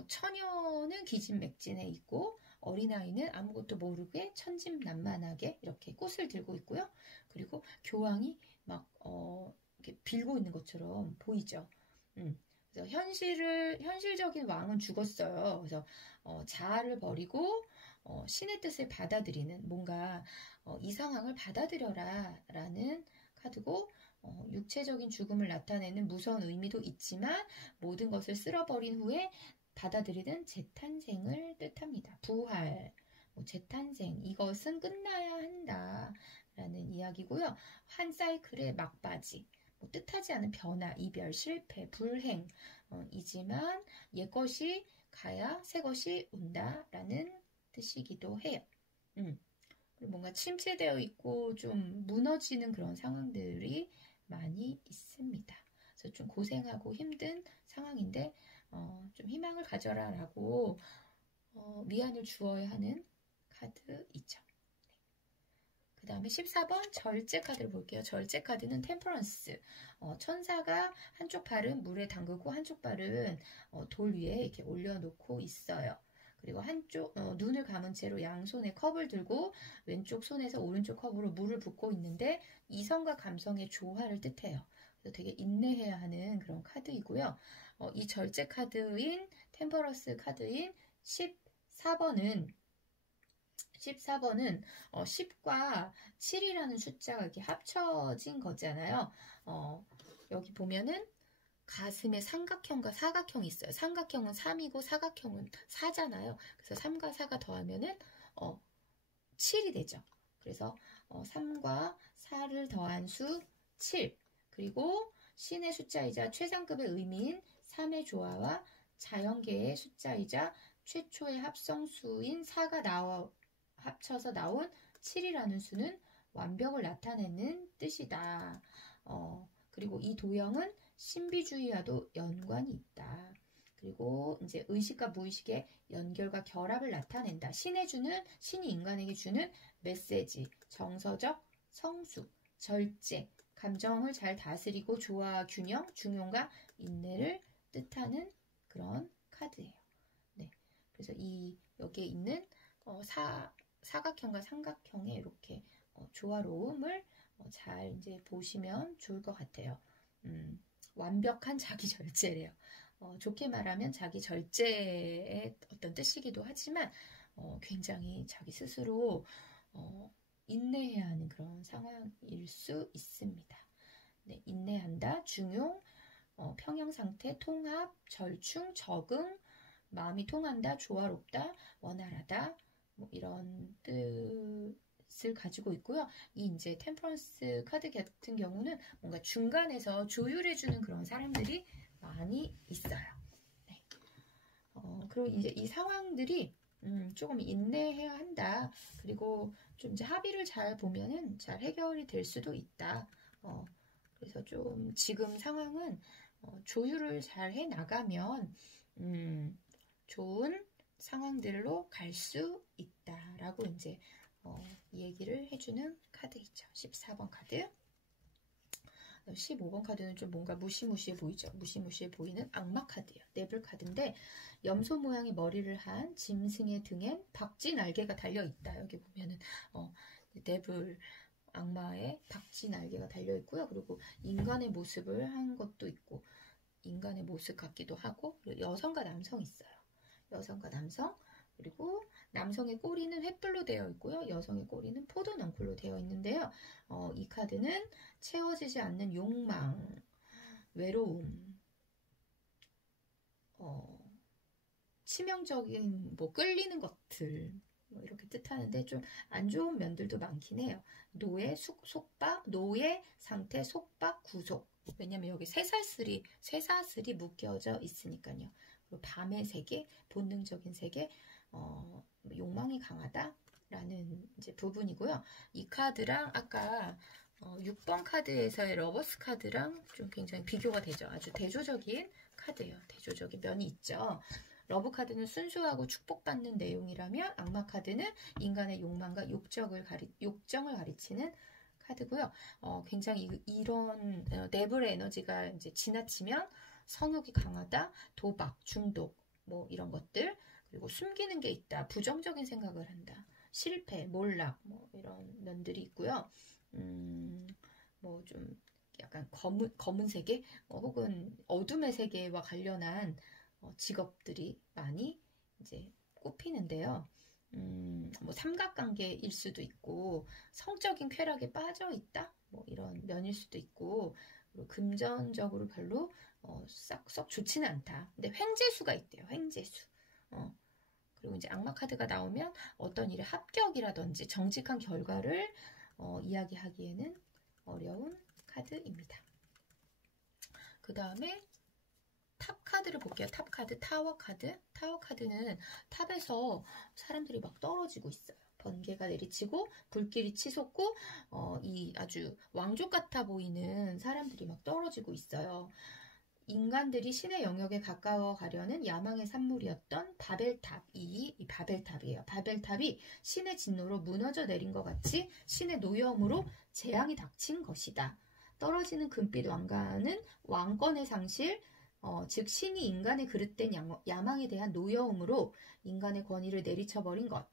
처녀는 기진맥진해 있고 어린아이는 아무것도 모르게 천진난만하게 이렇게 꽃을 들고 있고요. 그리고 교황이 막 이렇게 빌고 있는 것처럼 보이죠. 그래서 현실적인 왕은 죽었어요. 그래서 자아를 버리고 신의 뜻을 받아들이는, 뭔가 이 상황을 받아들여라 라는 카드고, 육체적인 죽음을 나타내는 무서운 의미도 있지만 모든 것을 쓸어버린 후에 받아들이는 재탄생을 뜻합니다. 부활, 재탄생, 이것은 끝나야 한다 라는 이야기고요. 한 사이클의 막바지, 뭐 뜻하지 않은 변화, 이별, 실패, 불행 이지만 옛것이 가야 새것이 온다라는 뜻이기도 해요. 뭔가 침체되어 있고 좀 무너지는 그런 상황들이 많이 있습니다. 그래서 좀 고생하고 힘든 상황인데 좀 희망을 가져라라고 위안을 주어야 하는 카드이죠. 그 다음에 14번 절제 카드를 볼게요. 절제 카드는 템퍼런스. 천사가 한쪽 발은 물에 담그고 한쪽 발은 돌 위에 이렇게 올려놓고 있어요. 그리고 한쪽 눈을 감은 채로 양손에 컵을 들고 왼쪽 손에서 오른쪽 컵으로 물을 붓고 있는데 이성과 감성의 조화를 뜻해요. 그래서 되게 인내해야 하는 그런 카드이고요. 이 절제 카드인 템퍼런스 카드인 14번은 10과 7이라는 숫자가 이렇게 합쳐진 거잖아요. 여기 보면은 가슴에 삼각형과 사각형이 있어요. 삼각형은 3이고 사각형은 4잖아요. 그래서 3과 4가 더하면은 7이 되죠. 그래서 3과 4를 더한 수 7. 그리고 신의 숫자이자 최상급의 의미인 3의 조화와 자연계의 숫자이자 최초의 합성수인 4가 합쳐서 나온 7이라는 수는 완벽을 나타내는 뜻이다. 그리고 이 도형은 신비주의와도 연관이 있다. 그리고 이제 의식과 무의식의 연결과 결합을 나타낸다. 신이 인간에게 주는 메시지, 정서적 성숙, 절제, 감정을 잘 다스리고 조화와 균형, 중용과 인내를 뜻하는 그런 카드예요. 네, 그래서 여기에 있는 사각형과 삼각형의 이렇게 조화로움을 잘 이제 보시면 좋을 것 같아요. 완벽한 자기 절제래요. 좋게 말하면 자기 절제의 어떤 뜻이기도 하지만 굉장히 자기 스스로 인내해야 하는 그런 상황일 수 있습니다. 네, 인내한다, 중용, 평형상태, 통합, 절충, 적응, 마음이 통한다, 조화롭다, 원활하다, 뭐 이런 뜻을 가지고 있고요. 이 이제 템퍼런스 카드 같은 경우는 뭔가 중간에서 조율해주는 그런 사람들이 많이 있어요. 네. 그리고 이제 이 상황들이 조금 인내해야 한다. 그리고 좀 이제 합의를 잘 보면은 잘 해결이 될 수도 있다. 그래서 좀 지금 상황은 조율을 잘 해 나가면 좋은 상황들로 갈 수 있다라고 이제 얘기를 해주는 카드이죠. 14번 카드. 15번 카드는 좀 뭔가 무시무시해 보이죠. 무시무시해 보이는 악마 카드예요. 네블 카드인데 염소 모양의 머리를 한 짐승의 등엔 박쥐 날개가 달려 있다. 여기 보면은 네블 악마의 박쥐 날개가 달려 있고요. 그리고 인간의 모습을 한 것도 있고 인간의 모습 같기도 하고 여성과 남성이 있어요. 여성과 남성, 그리고 남성의 꼬리는 횃불로 되어 있고요. 여성의 꼬리는 포도 넝쿨로 되어 있는데요. 이 카드는 채워지지 않는 욕망, 외로움, 치명적인 뭐 끌리는 것들 뭐 이렇게 뜻하는데 좀 안 좋은 면들도 많긴 해요. 노예, 속박, 노예, 상태, 속박, 구속. 왜냐면 여기 쇠사슬이 묶여져 있으니까요. 그리고 밤의 세계, 본능적인 세계, 욕망이 강하다라는 이제 부분이고요. 이 카드랑 아까 6번 카드에서의 러버스 카드랑 좀 굉장히 비교가 되죠. 아주 대조적인 카드예요. 대조적인 면이 있죠. 러브 카드는 순수하고 축복받는 내용이라면 악마 카드는 인간의 욕망과 욕정을 가리치는 카드고요. 굉장히 이런 네블의 에너지가 이제 지나치면 성욕이 강하다, 도박, 중독, 뭐 이런 것들, 그리고 숨기는 게 있다, 부정적인 생각을 한다, 실패, 몰락, 뭐 이런 면들이 있고요. 뭐 좀 약간 검은 세계, 혹은 어둠의 세계와 관련한 직업들이 많이 이제 꼽히는데요. 뭐 삼각관계일 수도 있고 성적인 쾌락에 빠져 있다 뭐 이런 면일 수도 있고 그리고 금전적으로 별로 썩 좋지는 않다. 근데 횡재수가 있대요. 횡재수. 그리고 이제 악마 카드가 나오면 어떤 일의 합격이라든지 정직한 결과를 이야기하기에는 어려운 카드입니다. 그 다음에 탑 카드를 볼게요. 탑 카드, 타워 카드. 타워 카드는 탑에서 사람들이 막 떨어지고 있어요. 번개가 내리치고 불길이 치솟고 이 아주 왕족 같아 보이는 사람들이 막 떨어지고 있어요. 인간들이 신의 영역에 가까워 가려는 야망의 산물이었던 바벨탑, 이 바벨탑이에요. 바벨탑이 신의 진노로 무너져 내린 것 같이 신의 노여움으로 재앙이 닥친 것이다. 떨어지는 금빛 왕관은 왕권의 상실, 즉 신이 인간의 그릇된 야망에 대한 노여움으로 인간의 권위를 내리쳐버린 것.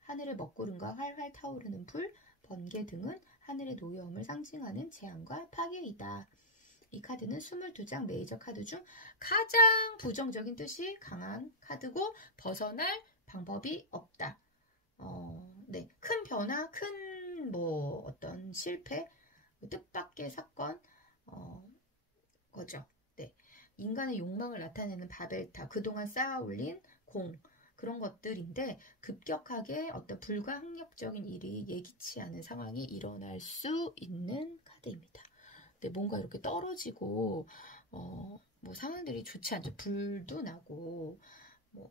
하늘의 먹구름과 활활 타오르는 불, 번개 등은 하늘의 노여움을 상징하는 재앙과 파괴이다. 이 카드는 22장 메이저 카드 중 가장 부정적인 뜻이 강한 카드고 벗어날 방법이 없다. 네, 큰 변화, 큰 어떤 실패, 뜻밖의 사건, 거죠. 네, 인간의 욕망을 나타내는 바벨탑, 그동안 쌓아 올린 그런 것들인데 급격하게 어떤 불가항력적인 일이 예기치 않은 상황이 일어날 수 있는 카드입니다. 네, 뭔가 이렇게 떨어지고 상황들이 좋지 않죠. 불도 나고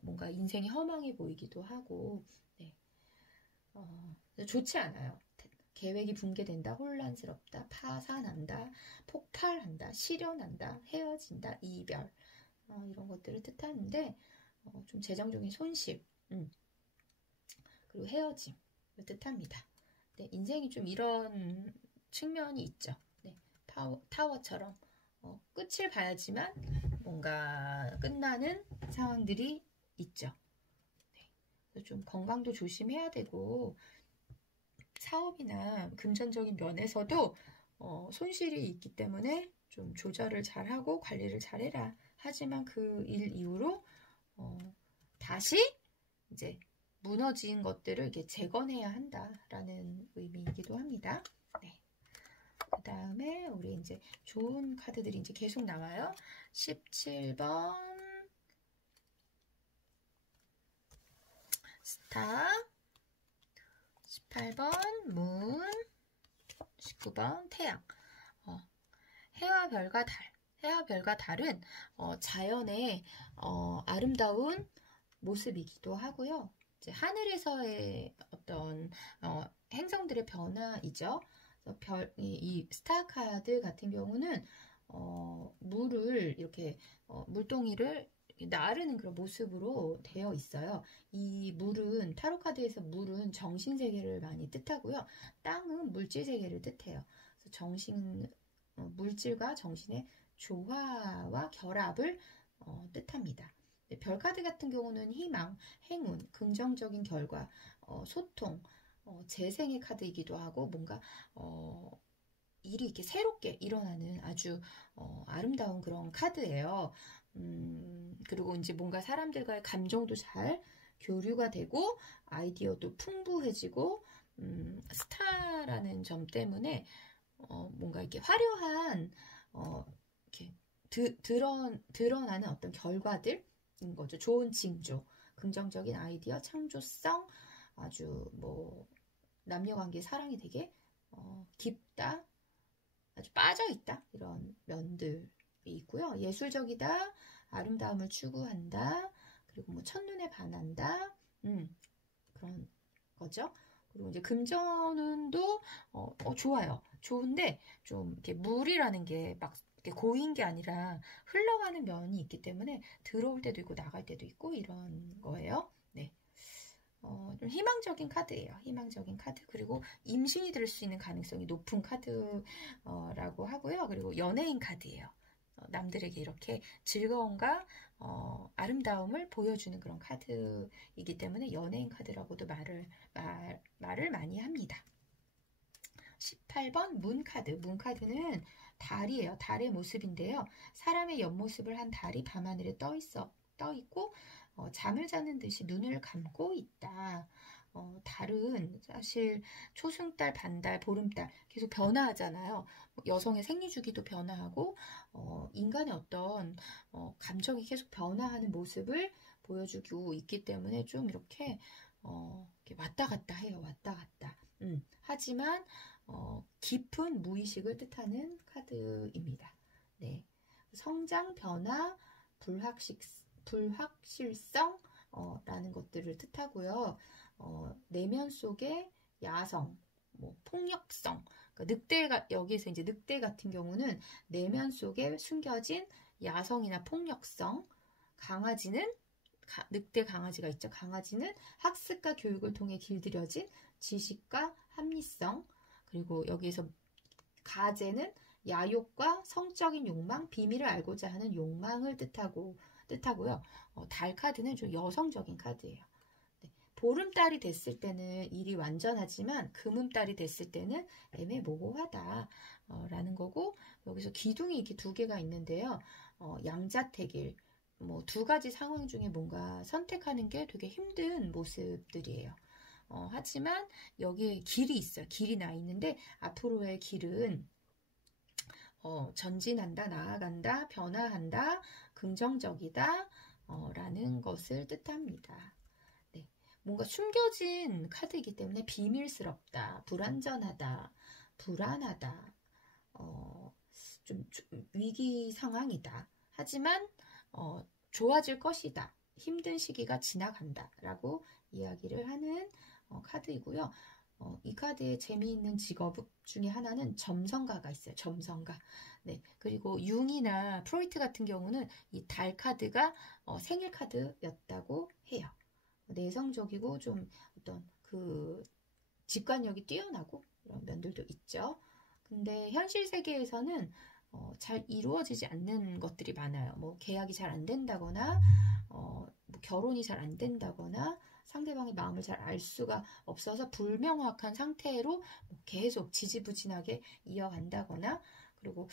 뭔가 인생이 허망해 보이기도 하고 좋지 않아요. 계획이 붕괴된다, 혼란스럽다, 파산한다, 폭발한다, 실현한다, 헤어진다, 이별 이런 것들을 뜻하는데 좀 재정적인 손실 그리고 헤어짐을 뜻합니다. 네, 인생이 좀 이런 측면이 있죠. 타워처럼 끝을 봐야지만 뭔가 끝나는 상황들이 있죠. 네. 그래서 좀 건강도 조심해야 되고 사업이나 금전적인 면에서도 손실이 있기 때문에 좀 조절을 잘하고 관리를 잘해라. 하지만 그 일 이후로 다시 이제 무너진 것들을 이렇게 재건해야 한다라는 의미이기도 합니다. 네. 그 다음에 우리 이제 좋은 카드들이 이제 계속 나와요. 17번 스타, 18번 문, 19번 태양. 해와 별과 달. 해와 별과 달은 자연의 아름다운 모습이기도 하고요. 이제 하늘에서의 어떤 행성들의 변화이죠. 이 스타 카드 같은 경우는 물을 이렇게 물동이를 나르는 그런 모습으로 되어 있어요. 이 물은 타로 카드에서 물은 정신 세계를 많이 뜻하고요. 땅은 물질 세계를 뜻해요. 그래서 물질과 정신의 조화와 결합을 뜻합니다. 별 카드 같은 경우는 희망, 행운, 긍정적인 결과, 소통, 재생의 카드이기도 하고 뭔가 일이 이렇게 새롭게 일어나는 아주 아름다운 그런 카드예요. 그리고 이제 뭔가 사람들과의 감정도 잘 교류가 되고 아이디어도 풍부해지고 스타라는 점 때문에 뭔가 이렇게 화려한 이렇게 드러나는 어떤 결과들인 거죠. 좋은 징조, 긍정적인 아이디어, 창조성, 아주 남녀관계 사랑이 되게 깊다, 아주 빠져있다 이런 면들이 있고요. 예술적이다, 아름다움을 추구한다, 그리고 첫눈에 반한다, 그런 거죠. 그리고 이제 금전운도 좋아요. 좋은데 좀 이렇게 물이라는 게 막 고인 게 아니라 흘러가는 면이 있기 때문에 들어올 때도 있고 나갈 때도 있고 이런 거예요. 네. 좀 희망적인 카드예요. 희망적인 카드. 그리고 임신이 될 수 있는 가능성이 높은 카드라고 하고요. 그리고 연예인 카드예요. 남들에게 이렇게 즐거움과 아름다움을 보여주는 그런 카드이기 때문에 연예인 카드라고도 말을 많이 합니다. 18번 문카드. 문카드는 달이에요. 달의 모습인데요. 사람의 옆모습을 한 달이 밤하늘에 떠 있고 잠을 자는 듯이 눈을 감고 있다. 달은 사실 초승달, 반달, 보름달 계속 변화하잖아요. 여성의 생리주기도 변화하고 인간의 어떤 감정이 계속 변화하는 모습을 보여주고 있기 때문에 좀 이렇게 왔다 갔다 해요. 왔다 갔다. 하지만 깊은 무의식을 뜻하는 카드입니다. 네. 성장, 변화, 불확실성 라는 것들을 뜻하고요. 내면 속의 야성, 뭐 폭력성, 그러니까 여기에서 이제 늑대 같은 경우는 내면 속에 숨겨진 야성이나 폭력성, 늑대 강아지가 있죠. 강아지는 학습과 교육을 통해 길들여진 지식과 합리성, 그리고 여기에서 가재는 야욕과 성적인 욕망, 비밀을 알고자 하는 욕망을 뜻하고요. 달 카드는 좀 여성적인 카드예요. 네. 보름달이 됐을 때는 일이 완전하지만 금음달이 됐을 때는 애매모호하다 라는 거고, 여기서 기둥이 이렇게 두 개가 있는데요. 양자택일, 뭐 두 가지 상황 중에 뭔가 선택하는 게 되게 힘든 모습들이에요. 하지만 여기에 길이 있어요. 길이 나 있는데 앞으로의 길은 전진한다, 나아간다, 변화한다, 긍정적이다 라는 것을 뜻합니다. 네, 뭔가 숨겨진 카드이기 때문에 비밀스럽다, 불안전하다, 불안하다, 좀 위기 상황이다. 하지만 좋아질 것이다. 힘든 시기가 지나간다 라고 이야기를 하는 카드이고요. 이 카드의 재미있는 직업 중에 하나는 점성가가 있어요. 점성가. 네. 그리고 융이나 프로이트 같은 경우는 이 달 카드가 생일 카드였다고 해요. 내성적이고 좀 어떤 그 직관력이 뛰어나고 이런 면들도 있죠. 근데 현실 세계에서는 잘 이루어지지 않는 것들이 많아요. 뭐 계약이 잘 안 된다거나 뭐 결혼이 잘 안 된다거나 상대방의 마음을 잘 알 수가 없어서 불명확한 상태로 계속 지지부진하게 이어간다거나, 그리고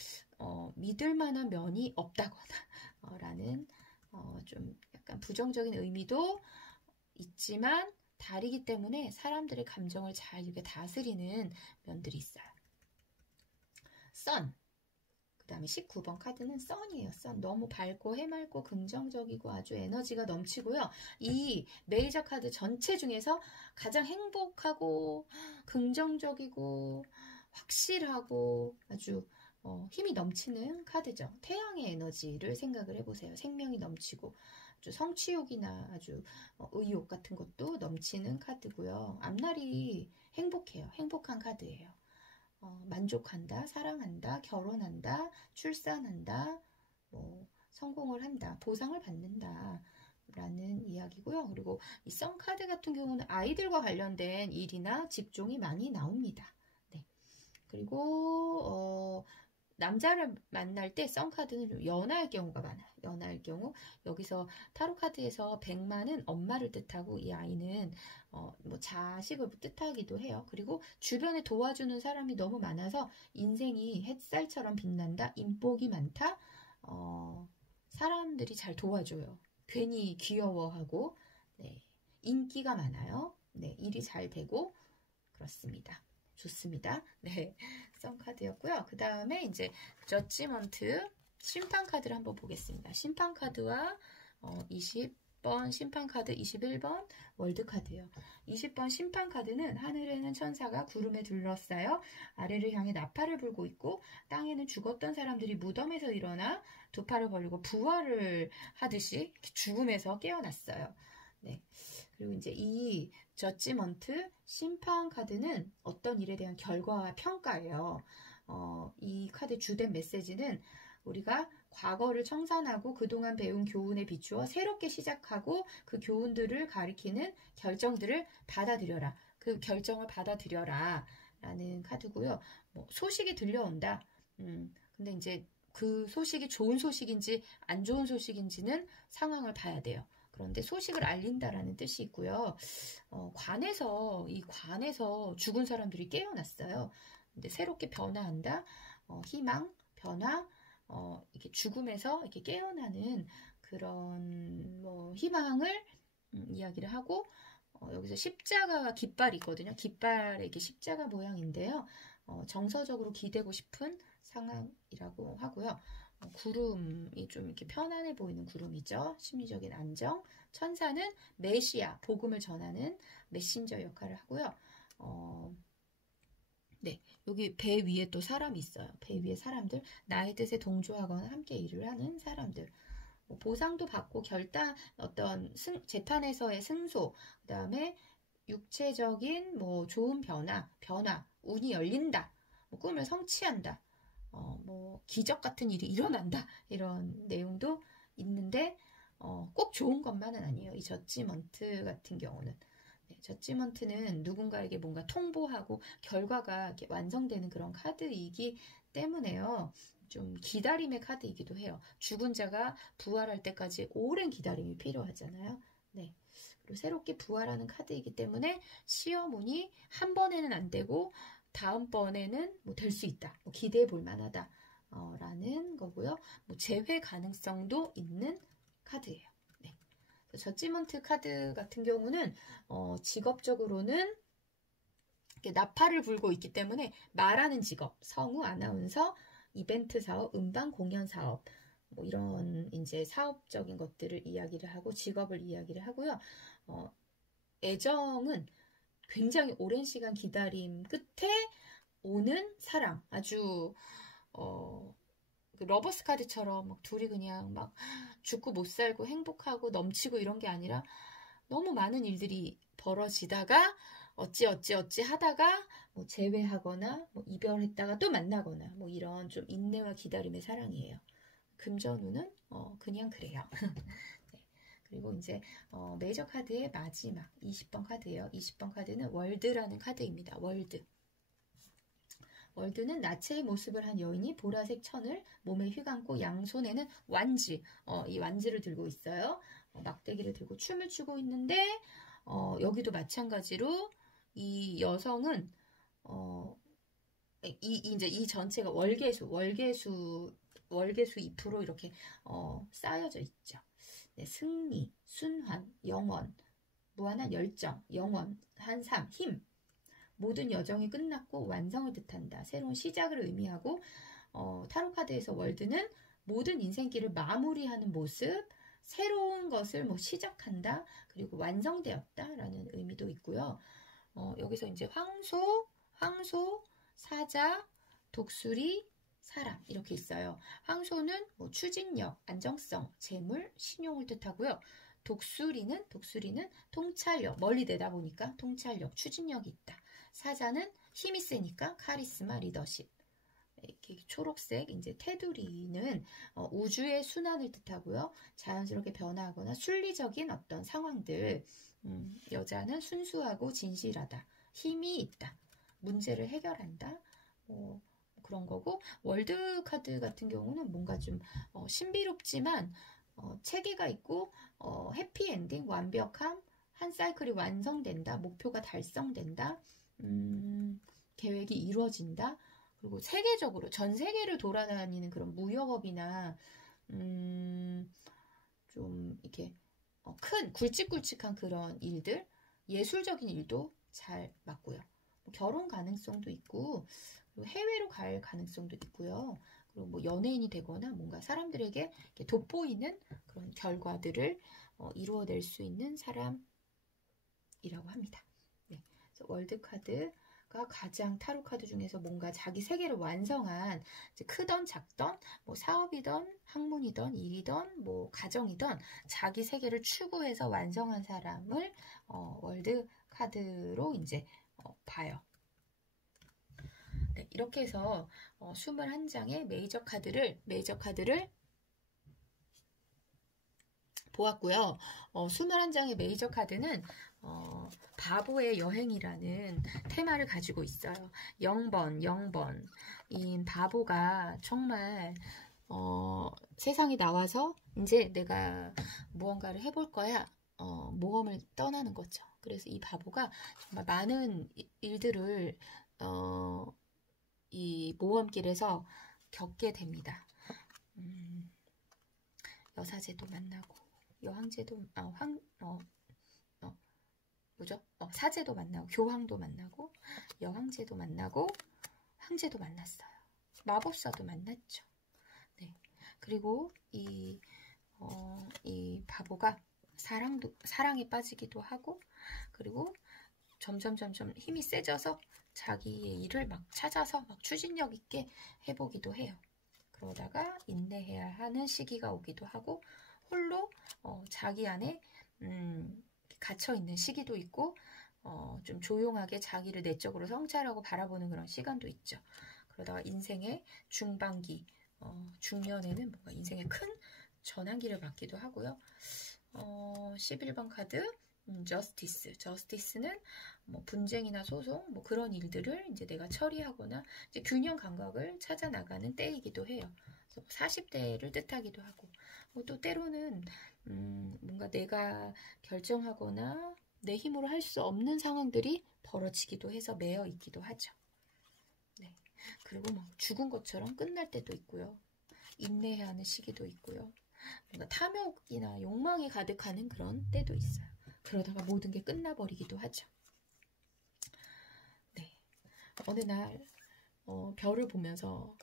믿을 만한 면이 없다거나 라는 좀 약간 부정적인 의미도 있지만 달이기 때문에 사람들의 감정을 잘 이렇게 다스리는 면들이 있어요. 선. 그 다음에 19번 카드는 선이에요. 선. 너무 밝고 해맑고 긍정적이고 아주 에너지가 넘치고요. 이 메이저 카드 전체 중에서 가장 행복하고 긍정적이고 확실하고 아주 힘이 넘치는 카드죠. 태양의 에너지를 생각을 해보세요. 생명이 넘치고 아주 성취욕이나 아주 의욕 같은 것도 넘치는 카드고요. 앞날이 행복해요. 행복한 카드예요. 만족한다, 사랑한다, 결혼한다, 출산한다, 뭐 성공을 한다, 보상을 받는다 라는 이야기고요. 그리고 이 선 카드 같은 경우는 아이들과 관련된 일이나 직종이 많이 나옵니다. 네. 그리고 남자를 만날 때 선 카드는 좀 연하일 경우가 많아요. 연하일 경우 여기서 타로 카드에서 백마는 엄마를 뜻하고 이 아이는 뭐 자식을 뜻하기도 해요. 그리고 주변에 도와주는 사람이 너무 많아서 인생이 햇살처럼 빛난다. 인복이 많다. 사람들이 잘 도와줘요. 괜히 귀여워하고 네, 인기가 많아요. 네, 일이 잘 되고 그렇습니다. 좋습니다. 네, 선 카드였고요. 그 다음에 이제 저지먼트 심판 카드를 한번 보겠습니다. 심판 카드와 20번 심판 카드, 21번 월드 카드요. 20번 심판 카드는 하늘에는 천사가 구름에 둘러싸여 아래를 향해 나팔을 불고 있고 땅에는 죽었던 사람들이 무덤에서 일어나 두 팔을 벌리고 부활을 하듯이 죽음에서 깨어났어요. 네. 그리고 이제 이 저지먼트 심판 카드는 어떤 일에 대한 결과와 평가예요. 이 카드의 주된 메시지는 우리가 과거를 청산하고 그동안 배운 교훈에 비추어 새롭게 시작하고 그 교훈들을 가리키는 결정들을 받아들여라. 그 결정을 받아들여라 라는 카드고요. 뭐 소식이 들려온다. 근데 이제 그 소식이 좋은 소식인지 안 좋은 소식인지는 상황을 봐야 돼요. 그런데 소식을 알린다라는 뜻이 있고요. 이 관에서 죽은 사람들이 깨어났어요. 근데 새롭게 변화한다. 희망, 변화, 이렇게 죽음에서 이렇게 깨어나는 그런 뭐 희망을 이야기를 하고, 여기서 십자가 깃발이 있거든요. 깃발에 이게 십자가 모양인데요. 정서적으로 기대고 싶은 상황이라고 하고요. 구름이 좀 이렇게 편안해 보이는 구름이죠. 심리적인 안정. 천사는 메시아, 복음을 전하는 메신저 역할을 하고요. 네, 여기 배 위에 또 사람이 있어요. 배 위에 사람들, 나의 뜻에 동조하거나 함께 일을 하는 사람들. 뭐 보상도 받고 어떤 재판에서의 승소, 그 다음에 육체적인 뭐 좋은 변화, 운이 열린다, 뭐 꿈을 성취한다, 뭐 기적 같은 일이 일어난다, 이런 내용도 있는데 꼭 좋은 것만은 아니에요. 이 저지먼트 같은 경우는. 네, 저지먼트는 누군가에게 뭔가 통보하고 결과가 이렇게 완성되는 그런 카드이기 때문에요. 좀 기다림의 카드이기도 해요. 죽은 자가 부활할 때까지 오랜 기다림이 필요하잖아요. 네. 그리고 새롭게 부활하는 카드이기 때문에 시험운이 한 번에는 안 되고 다음번에는 뭐 될 수 있다. 뭐 기대해 볼 만하다. 라는 거고요. 뭐 재회 가능성도 있는 카드예요. 네. 저지먼트 카드 같은 경우는 직업적으로는 나팔을 불고 있기 때문에 말하는 직업, 성우, 아나운서, 이벤트 사업, 음반 공연 사업, 뭐 이런 이제 사업적인 것들을 이야기를 하고 직업을 이야기를 하고요. 애정은 굉장히 오랜 시간 기다림 끝에 오는 사랑, 아주 그 러버스 카드처럼 막 둘이 그냥 막 죽고 못 살고 행복하고 넘치고 이런 게 아니라 너무 많은 일들이 벌어지다가 어찌 하다가 뭐 재회하거나 뭐 이별했다가 또 만나거나 뭐 이런 좀 인내와 기다림의 사랑이에요. 금전운은 그냥 그래요. 네. 그리고 이제 메이저 카드의 마지막 20번 카드예요. 20번 카드는 월드라는 카드입니다. 월드는 나체의 모습을 한 여인이 보라색 천을 몸에 휘감고 양손에는 완지, 이 완지를 들고 있어요. 막대기를 들고 춤을 추고 있는데 여기도 마찬가지로 이 여성은 이제 이 전체가 월계수 잎으로 이렇게 쌓여져 있죠. 네, 승리, 순환, 영원, 무한한 열정, 영원한 삶, 힘. 모든 여정이 끝났고 완성을 뜻한다. 새로운 시작을 의미하고 타로 카드에서 월드는 모든 인생길을 마무리하는 모습, 새로운 것을 뭐 시작한다, 그리고 완성되었다라는 의미도 있고요. 여기서 이제 황소, 사자, 독수리, 사람 이렇게 있어요. 황소는 뭐 추진력, 안정성, 재물, 신용을 뜻하고요. 독수리는 통찰력, 멀리 내다보니까 통찰력, 추진력이 있다. 사자는 힘이 세니까 카리스마, 리더십. 이렇게 초록색 이제 테두리는 우주의 순환을 뜻하고요. 자연스럽게 변화하거나 순리적인 어떤 상황들. 여자는 순수하고 진실하다. 힘이 있다. 문제를 해결한다. 그런 거고, 월드 카드 같은 경우는 뭔가 좀 신비롭지만 체계가 있고 해피엔딩, 완벽함, 한 사이클이 완성된다. 목표가 달성된다. 계획이 이루어진다. 그리고 세계적으로 전 세계를 돌아다니는 그런 무역업이나 좀 이렇게 큰 굵직굵직한 그런 일들, 예술적인 일도 잘 맞고요. 결혼 가능성도 있고 그리고 해외로 갈 가능성도 있고요. 그리고 뭐 연예인이 되거나 뭔가 사람들에게 이렇게 돋보이는 그런 결과들을 이루어낼 수 있는 사람이라고 합니다. 네, 그래서 월드 카드가 가장 타로 카드 중에서 뭔가 자기 세계를 완성한, 크던 작던 뭐 사업이던 학문이던 일이던 뭐 가정이던 자기 세계를 추구해서 완성한 사람을 월드 카드로 이제 봐요. 네, 이렇게 해서 21장의 메이저 카드를 보았고요. 21장의 메이저 카드는 바보의 여행이라는 테마를 가지고 있어요. 0번. 이 바보가 정말 세상에 나와서 이제 내가 무언가를 해볼 거야. 모험을 떠나는 거죠. 그래서 이 바보가 정말 많은 일들을 이 모험길에서 겪게 됩니다. 여사제도 만나고 여황제도 사제도 만나고 교황도 만나고 여황제도 만나고 황제도 만났어요. 마법사도 만났죠. 네. 그리고 이 바보가 사랑에 빠지기도 하고, 그리고 점점 힘이 세져서 자기의 일을 막 찾아서 막 추진력 있게 해보기도 해요. 그러다가 인내해야 하는 시기가 오기도 하고 홀로 자기 안에 갇혀있는 시기도 있고 좀 조용하게 자기를 내적으로 성찰하고 바라보는 그런 시간도 있죠. 그러다가 인생의 중반기, 중년에는 뭔가 인생의 큰 전환기를 맞기도 하고요. 11번 카드 저스티스. 저스티스는 뭐 분쟁이나 소송 뭐 그런 일들을 이제 내가 처리하거나 이제 균형 감각을 찾아 나가는 때이기도 해요. 40대를 뜻하기도 하고 또 때로는 뭔가 내가 결정하거나 내 힘으로 할 수 없는 상황들이 벌어지기도 해서 매여 있기도 하죠. 네. 그리고 막 죽은 것처럼 끝날 때도 있고요. 인내해야 하는 시기도 있고요. 뭔가 탐욕이나 욕망이 가득하는 그런 때도 있어요. 그러다가 모든 게 끝나버리기도 하죠. 네. 어느 날 별을 보면서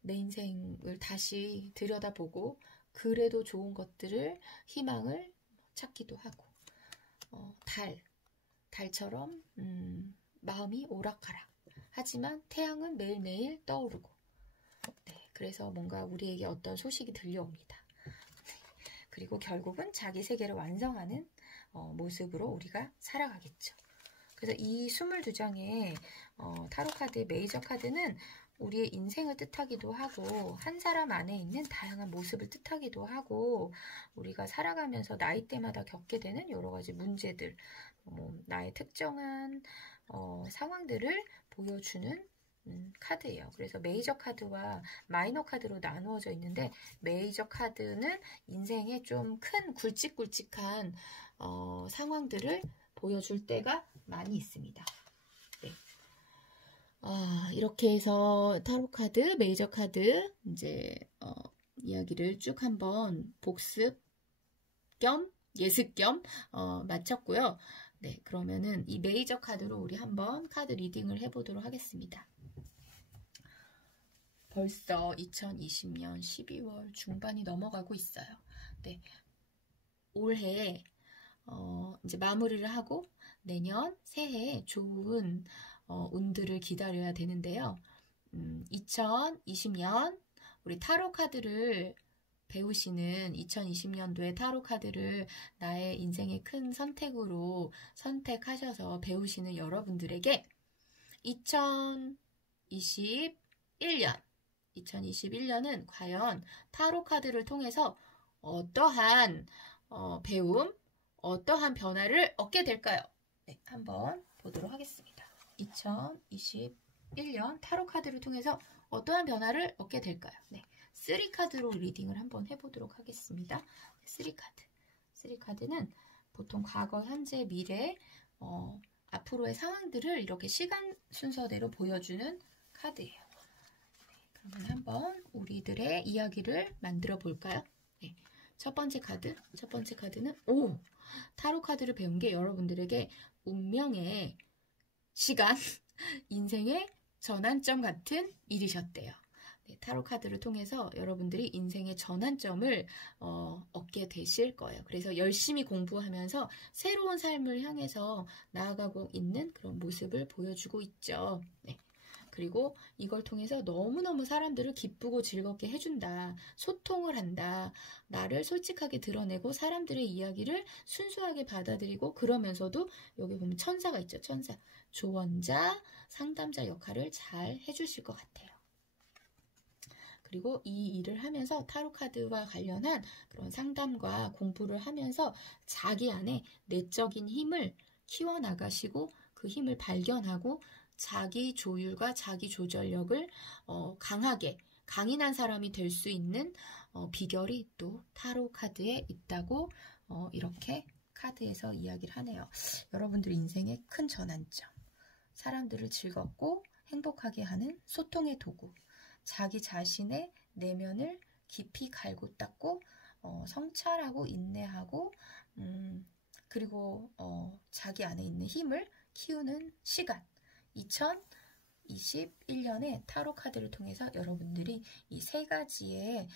내 인생을 다시 들여다보고 그래도 좋은 것들을 희망을 찾기도 하고 달처럼 마음이 오락가락 하지만 태양은 매일매일 떠오르고 네, 그래서 뭔가 우리에게 어떤 소식이 들려옵니다. 그리고 결국은 자기 세계를 완성하는 모습으로 우리가 살아가겠죠. 그래서 이 22장의 타로카드의 메이저 카드는 우리의 인생을 뜻하기도 하고 한 사람 안에 있는 다양한 모습을 뜻하기도 하고 우리가 살아가면서 나이대마다 겪게 되는 여러 가지 문제들, 나의 특정한 상황들을 보여주는 카드예요. 그래서 메이저 카드와 마이너 카드로 나누어져 있는데 메이저 카드는 인생에 좀 큰 굵직굵직한 상황들을 보여줄 때가 많이 있습니다. 네. 이렇게 해서 타로 카드, 메이저 카드 이제 이야기를 쭉 한번 복습 겸 예습 겸 마쳤고요. 네, 그러면은 이 메이저 카드로 우리 한번 카드 리딩을 해보도록 하겠습니다. 벌써 2020년 12월 중반이 넘어가고 있어요. 네, 올해 이제 마무리를 하고 내년 새해에 좋은 운들을 기다려야 되는데요. 2020년 우리 타로 카드를 배우시는 2020년도에 타로 카드를 나의 인생의 큰 선택으로 선택하셔서 배우시는 여러분들에게 2021년은 과연 타로 카드를 통해서 어떠한 배움, 어떠한 변화를 얻게 될까요? 네, 한번 보도록 하겠습니다. 2021년 타로 카드를 통해서 어떠한 변화를 얻게 될까요? 네, 3카드로 리딩을 한번 해보도록 하겠습니다. 3카드. 3카드는 보통 과거, 현재, 미래, 앞으로의 상황들을 이렇게 시간 순서대로 보여주는 카드예요. 네, 그러면 한번 우리들의 이야기를 만들어 볼까요? 네, 첫 번째 카드는 타로 카드를 배운 게 여러분들에게 운명의 시간, 인생의 전환점 같은 일이셨대요. 네, 타로 카드를 통해서 여러분들이 인생의 전환점을 얻게 되실 거예요. 그래서 열심히 공부하면서 새로운 삶을 향해서 나아가고 있는 그런 모습을 보여주고 있죠. 네. 그리고 이걸 통해서 너무너무 사람들을 기쁘고 즐겁게 해준다. 소통을 한다. 나를 솔직하게 드러내고 사람들의 이야기를 순수하게 받아들이고 그러면서도 여기 보면 천사가 있죠. 천사. 조언자, 상담자 역할을 잘 해주실 것 같아요. 그리고 이 일을 하면서 타로 카드와 관련한 그런 상담과 공부를 하면서 자기 안에 내적인 힘을 키워나가시고 그 힘을 발견하고 자기 조율과 자기 조절력을 강인한 사람이 될 수 있는 비결이 또 타로 카드에 있다고 이렇게 카드에서 이야기를 하네요. 여러분들 인생의 큰 전환점, 사람들을 즐겁고 행복하게 하는 소통의 도구, 자기 자신의 내면을 깊이 갈고 닦고 성찰하고 인내하고 그리고 자기 안에 있는 힘을 키우는 시간, 2021년에 타로 카드를 통해서 여러분들이 이 세 가지의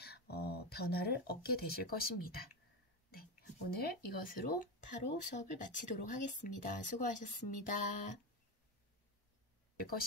변화를 얻게 되실 것입니다. 네, 오늘 이것으로 타로 수업을 마치도록 하겠습니다. 수고하셨습니다. 것이